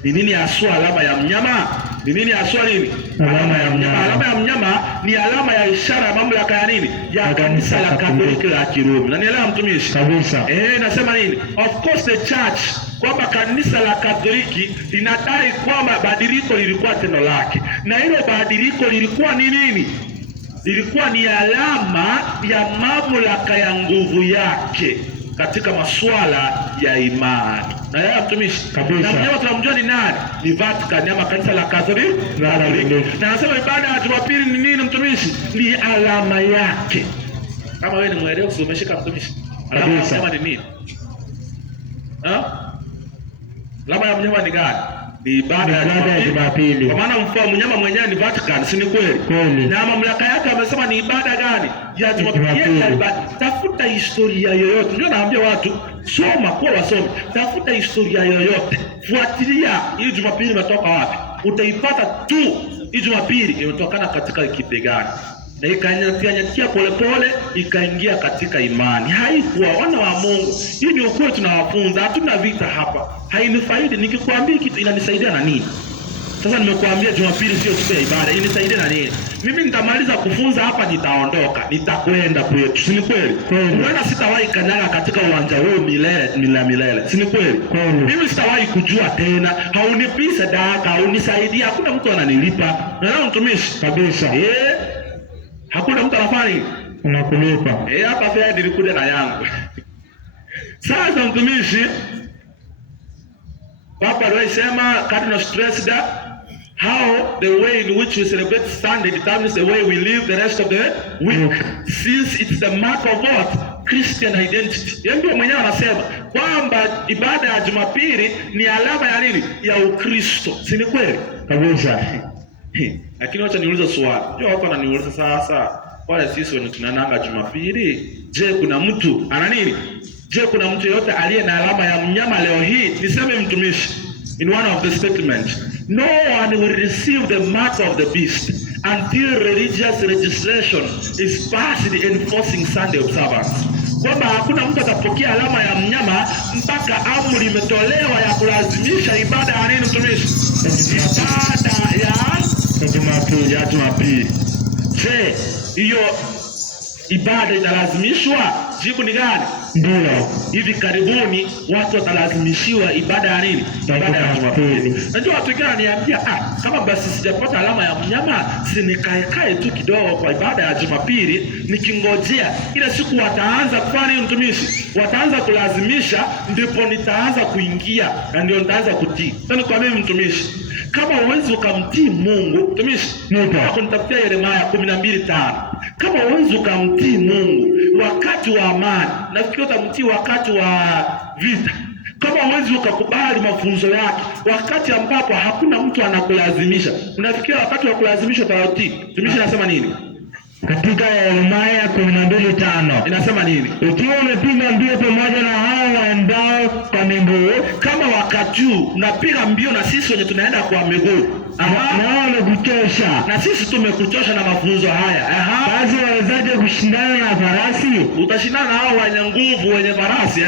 Ni nini haswa alama ya mnyama? Ni nini haswa nini? Alama ya mnyama. Alama ya mnyama ni alama ya ishara ya mamlaka ya nini? Ya kanisa la Katoliki la Kirumi. Na nielewa mtumishi? Kabisa. Nasema nini? Of course the church, kwamba kanisa la Katoliki linadai kwamba badiliko lilikuwa tendo lake. Na hilo badiliko lilikuwa ni nini? Lilikuwa ni alama ya mamlaka ya nguvu yake katika masuala ya imani. Na yeye mtumishi kabisa. Na mnyama tunamjua ni nani? Ni Vatican ama kanisa la Katoliki. Na anasema ibada ya Jumapili ni nini mtumishi? Ni alama yake. Kama wewe ni mwelewa umeshika mtumishi. Alama ya mnyama ni nini? Alama ya mnyama ni gani? Ni ibada ya Jumapili. Kwa maana mfano mnyama mwenyewe ni Vatican, si ni kweli? Na mamlaka yake amesema ni ibada gani? Ya Jumapili. Tafuta historia yoyote. Ndio naambia watu, soma kwa wasome. Tafuta historia yoyote. Fuatilia hii Jumapili imetoka wapi? Utaipata tu hii Jumapili imetokana katika kipi gani? Na ikanyatia polepole ikaingia katika imani. Haikuwa wana wa Mungu. Hii ni ukweli tunawafunza. Hatuna vita hapa. Hainifaidi. Nikikwambia kitu inanisaidia na nini? Sasa nimekuambia Jumapili sio siku ya ibada. Inanisaidia na nini? Mimi nitamaliza kufunza hapa, nitaondoka. Nitakwenda kwetu. Si ni kweli? Mbona sitawahi kanyaga katika uwanja huu milele? Si ni kweli? Mimi sitawahi kujua tena. Haunipi sadaka, haunisaidia. Hakuna mtu ananilipa. Na mtumishi kabisa. Hakuna mtu anafanya unakulipa. Hapa fea nilikuja na yangu. Sasa mtumishi, Papa alisema Cardinal stressed how the way in which we celebrate Sunday determines the way we live the rest of the week. Since it's the mark of what? Christian identity. Yeye ndio mwenyewe anasema kwamba ibada ya Jumapili ni alama ya nini? Ya Ukristo. Si ni kweli? Kabisa. Lakini wacha niulize swali. Ndio watu wananiuliza sasa, wale sisi wenye tunananga Jumapili, je, kuna mtu ana nini? Je, kuna mtu yote aliye na alama ya mnyama leo hii? Niseme mtumishi, in one of the statements, no one will receive the mark of the beast until religious legislation is passed enforcing Sunday observance. Kwamba hakuna mtu atapokea alama ya mnyama mpaka amri imetolewa ya kulazimisha ibada ya nini mtumishi? Ibada ya Jumapili. Je, hiyo ibada italazimishwa? Jibu ni gani? Ndio. Hivi karibuni watu watalazimishiwa ibada ya nini? Ibada ya Jumapili. Najua watu wengine wananiambia, kama basi sijapata alama ya mnyama, si nikae tu kidogo kwa ibada ya Jumapili nikingojea ile siku wataanza kufanya mtumishi, wataanza kulazimisha, ndipo nitaanza kuingia na ndio nitaanza kutii. Sasa kwa mimi mtumishi, kama uwezi ukamtii Mungu, mtumishi, kunitafutia Yeremia 12:5. Kama uwezi ukamtii Mungu wakati wa amani, nafikiri utamtii wakati wa vita. Kama uwezi ukakubali mafunzo yake wakati ambapo hakuna mtu anakulazimisha, unafikiri wakati wa kulazimishwa utatii? Mtumishi anasema nini? Katika Yeremia 12:5 inasema nini? Ukiwa umepiga mbio pamoja na hao waendao kwa miguu, kama wakati huu unapiga mbio na sisi wenye tunaenda kwa miguu, na wamekuchosha, na sisi tumekuchosha na mafunzo haya, basi wawezaje kushindana na farasi? Utashindana na hao wenye nguvu, wenye farasi.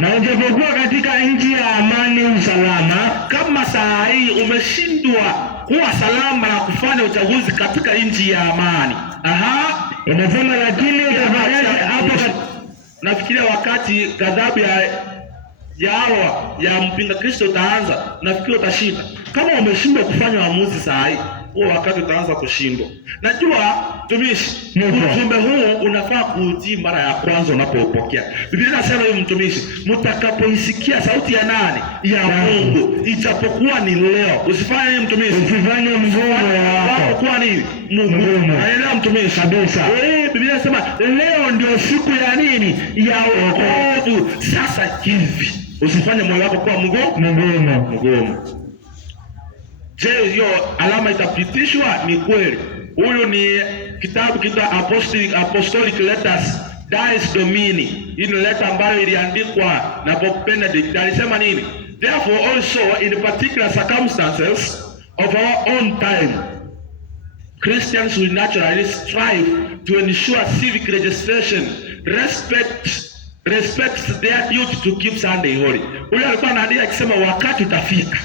Na ujapokuwa katika nchi ya amani usalama, kama saa hii umeshindwa kuwa salama na kufanya uchaguzi katika nchi ya amani. Inasema lakini utafanyaje hapo? Nafikiria wakati ghadhabu ya mpinga Kristo utaanza, nafikiri utashinda. Kama umeshindwa kufanya uamuzi saa hii, huo wakati utaanza kushindwa. Najua mtumishi, ujumbe huu unafaa kuutii mara ya kwanza unapopokea. Biblia inasema hivi mtumishi, mtakapoisikia sauti ya nani? Ya Mungu, ijapokuwa ni leo. Usifanye nini mtumishi? Usifanye mgumu wako kuwa nini? Mungu. Naelewa mtumishi kabisa. Biblia inasema leo ndio siku ya nini? Ya wokovu. Sasa hivi usifanye moyo wako kuwa mgumu. Je, hiyo alama itapitishwa? Ni kweli. Huyu ni kitabu kita Apostolic Letters Dies Domini. Hii ni leta ambayo iliandikwa na Pope Benedict. Alisema nini? Therefore also in particular circumstances of our own time, Christians will naturally strive to ensure civic registration respects their duty to keep Sunday holy. Huyu alikuwa anaandika akisema wakati utafika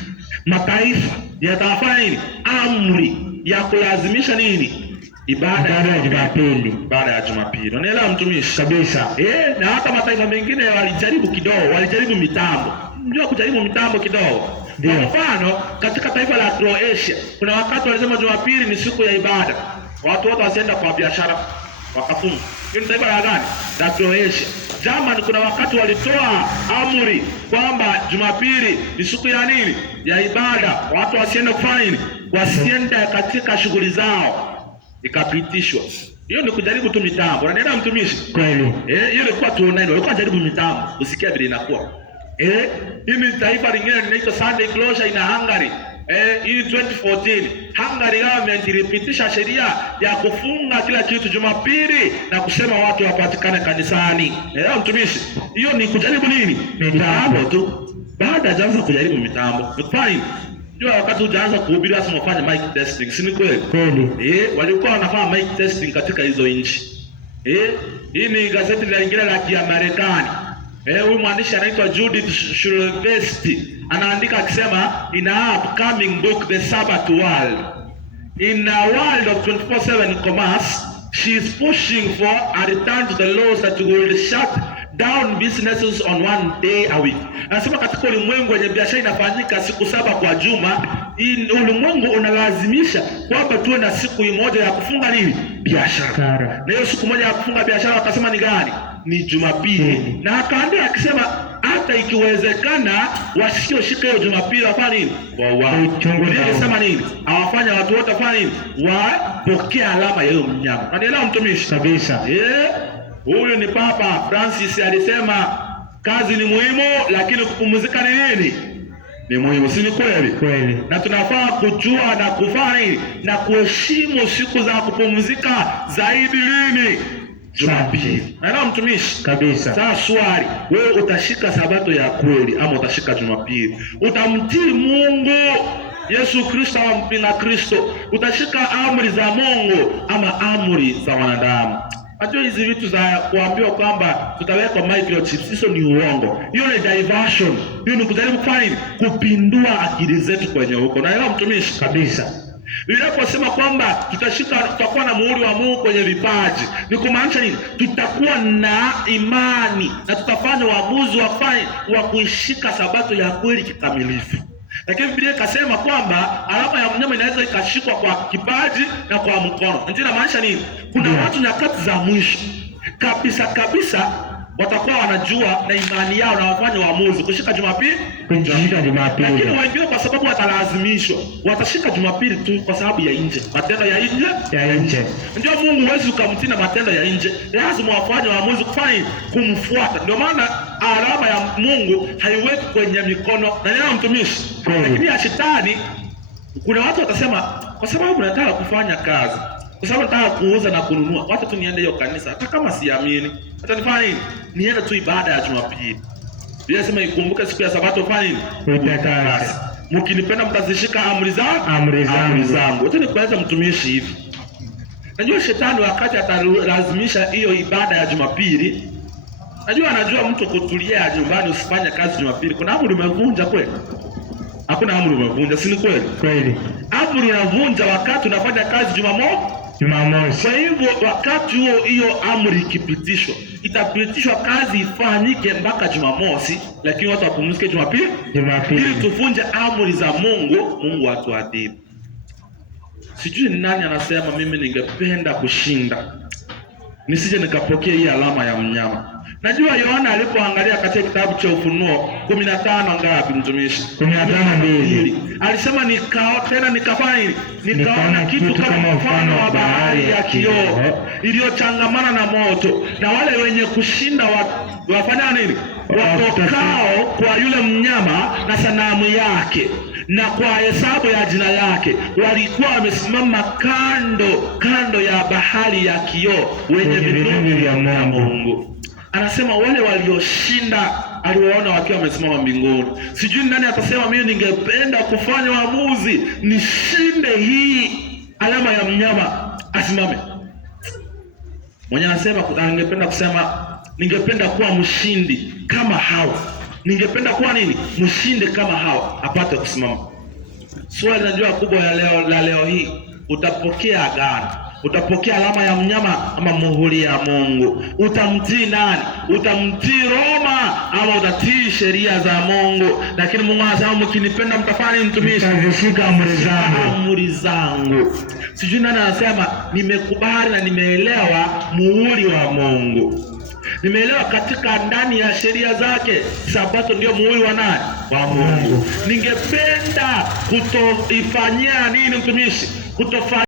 mataifa yatafanya nini? Amri ya kulazimisha nini? Ibada ya Jumapili. Baada ya Jumapili. Unaelewa mtumishi? Kabisa. Na hata mataifa mengine walijaribu kidogo, walijaribu mitambo. Unajua kujaribu mitambo kidogo. Kwa mfano, katika taifa la Croatia, kuna wakati walisema Jumapili ni siku ya ibada. Watu wote wasienda kwa biashara, wakafunga. Hiyo ni taifa la gani? La Croatia. Germany kuna wakati walitoa amri kwamba Jumapili ni siku ya nini? Ya ibada. Watu wasiende kufanya nini? Wasiende katika shughuli zao. Ikapitishwa. Hiyo ni kujaribu tu mitambo. Unaelewa mtumishi? Kweli. Hiyo ilikuwa tu online. Walikuwa jaribu mitambo. Usikia vile inakuwa. Hii ni taifa lingine linaitwa Sunday Closure in Hungary. Hii 2014 Hungary government ilipitisha sheria ya kufunga kila kitu Jumapili na kusema watu wapatikane kanisani. Mtumishi, hiyo ni kujaribu nini? Mitambo tu. Baada ya kujaribu mitambo, ni fine. Jua wakati hujaanza kuhubiri lazima ufanye mic testing, si ni kweli? Kweli. Walikuwa wanafanya mic testing katika hizo nchi. Hii ni gazeti lingine la Kiamerikani. Huyu mwandishi anaitwa Judith Shulvesti anaandika akisema, in her upcoming book The Sabbath World, in a world of 24/7 commerce, she is pushing for a return to the laws that will shut down businesses on one day a week. Anasema katika ulimwengu wenye biashara inafanyika siku 7 kwa juma, ulimwengu unalazimisha kwamba tuwe na siku moja ya kufunga nini? Biashara. Na hiyo siku moja ya kufunga biashara wakasema ni gani? Ni Jumapili. Na akaandika akisema hata ikiwezekana wasioshika hiyo Jumapili wafanye nini? Sema nini? Awafanya watu wote wafanye nini? Wapokee alama ya hiyo mnyama. Unaelewa mtumishi? Kabisa. Huyu ni Papa Francis alisema kazi ni muhimu lakini kupumzika ni nini? Ni muhimu, si ni kweli? Kweli. Na tunafaa kujua na kufanya na kuheshimu siku za kupumzika zaidi lini? Jumapili. Na mtumishi? Kabisa. Sasa swali, wewe utashika sabato ya kweli ama utashika Jumapili? Utamtii Mungu Yesu Kristo au mpinga Kristo? Utashika amri za Mungu ama amri za wanadamu? Najua hizi vitu za kuambiwa kwamba tutaweka microchips, hizo ni uongo. Hiyo ni diversion. Hiyo ni kujaribu kufanya kupindua akili zetu kwenye huko. Naelewa mtumishi? Kabisa. Ninaposema kwamba tutakuwa na muhuri wa Mungu kwenye vipaji, ni kumaanisha nini? Tutakuwa na imani na tutafanya uamuzi wa kuishika sabato ya kweli kikamilifu. Lakini Biblia ikasema kwamba alama ya mnyama inaweza ikashikwa kwa kipaji na kwa mkono. Ndio inamaanisha nini? Kuna watu nyakati za mwisho kabisa watakuwa wanajua na imani yao na wafanye uamuzi kushika Jumapili. Lakini wengine kwa sababu watalazimishwa watashika Jumapili tu kwa sababu ya nje, matendo ya nje. Ndio Mungu huwezi ukamtii na matendo ya nje, lazima wafanye uamuzi kufanya kumfuata. Ndio maana alama ya Mungu haiweki kwenye mikono na neno mtumishi. Lakini ya shetani, kuna watu watasema kwa sababu nataka kufanya kazi, kwa sababu nataka kuuza na kununua, wacha tu niende hiyo kanisa hata kama siamini. Hata nifanye nini? Niende tu ibada ya Jumapili. Biblia inasema ikumbuke siku ya Sabato fanye nini? Utakase. Mkinipenda mtazishika amri zangu. Wacha nikueleza mtumishi hivi. Najua shetani wakati atalazimisha hiyo ibada ya Jumapili, najua anajua mtu kutulia nyumbani usifanye kazi Jumapili. Kuna amri umevunja kweli? Hakuna amri umevunja, si ni kweli? Kweli. Amri unavunja wakati unafanya kazi Jumamosi. Kwa hivyo wakati huo hiyo amri ikipitishwa, itapitishwa kazi ifanyike mpaka Jumamosi, lakini watu wapumzike Jumapili. Ili tuvunje amri za Mungu atuadhibu. Sijui ni nani anasema mimi ningependa kushinda, nisije nikapokea hii alama ya mnyama. Najua Yohana alipoangalia katika kitabu cha Ufunuo 15 ngapi mtumishi? 15:2. Alisema nikaona kitu kama mfano wa bahari ya kioo iliyochangamana na moto, na wale wenye kushinda wafanya nini? Watokao kwa yule mnyama na sanamu yake na kwa hesabu ya jina lake, walikuwa wamesimama kando ya bahari ya kioo wenye vilindi vya Mungu. Anasema wale walioshinda aliwaona wakiwa wamesimama mbinguni. Sijui nani atasema mimi ningependa kufanya uamuzi nishinde hii alama ya mnyama, asimame. Mwenye anasema angependa kusema ningependa kuwa mshindi kama hawa. Ningependa kuwa nini? Mshinde kama hawa, apate kusimama. Swali najua kubwa la leo hii, utapokea agano, utapokea alama ya mnyama ama muhuri ya Mungu? Utamtii nani? Utamtii Roma ama utatii sheria za Mungu? Lakini Mungu anasema mkinipenda mtafanya nini mtumishi? Mtazishika amri zangu. Sijui nani anasema nimekubali na nimeelewa muhuri wa Mungu. Nimeelewa katika ndani ya sheria zake Sabato ndio muhuri wa nani? Wa Mungu. Ningependa kutoifanyia nini mtumishi?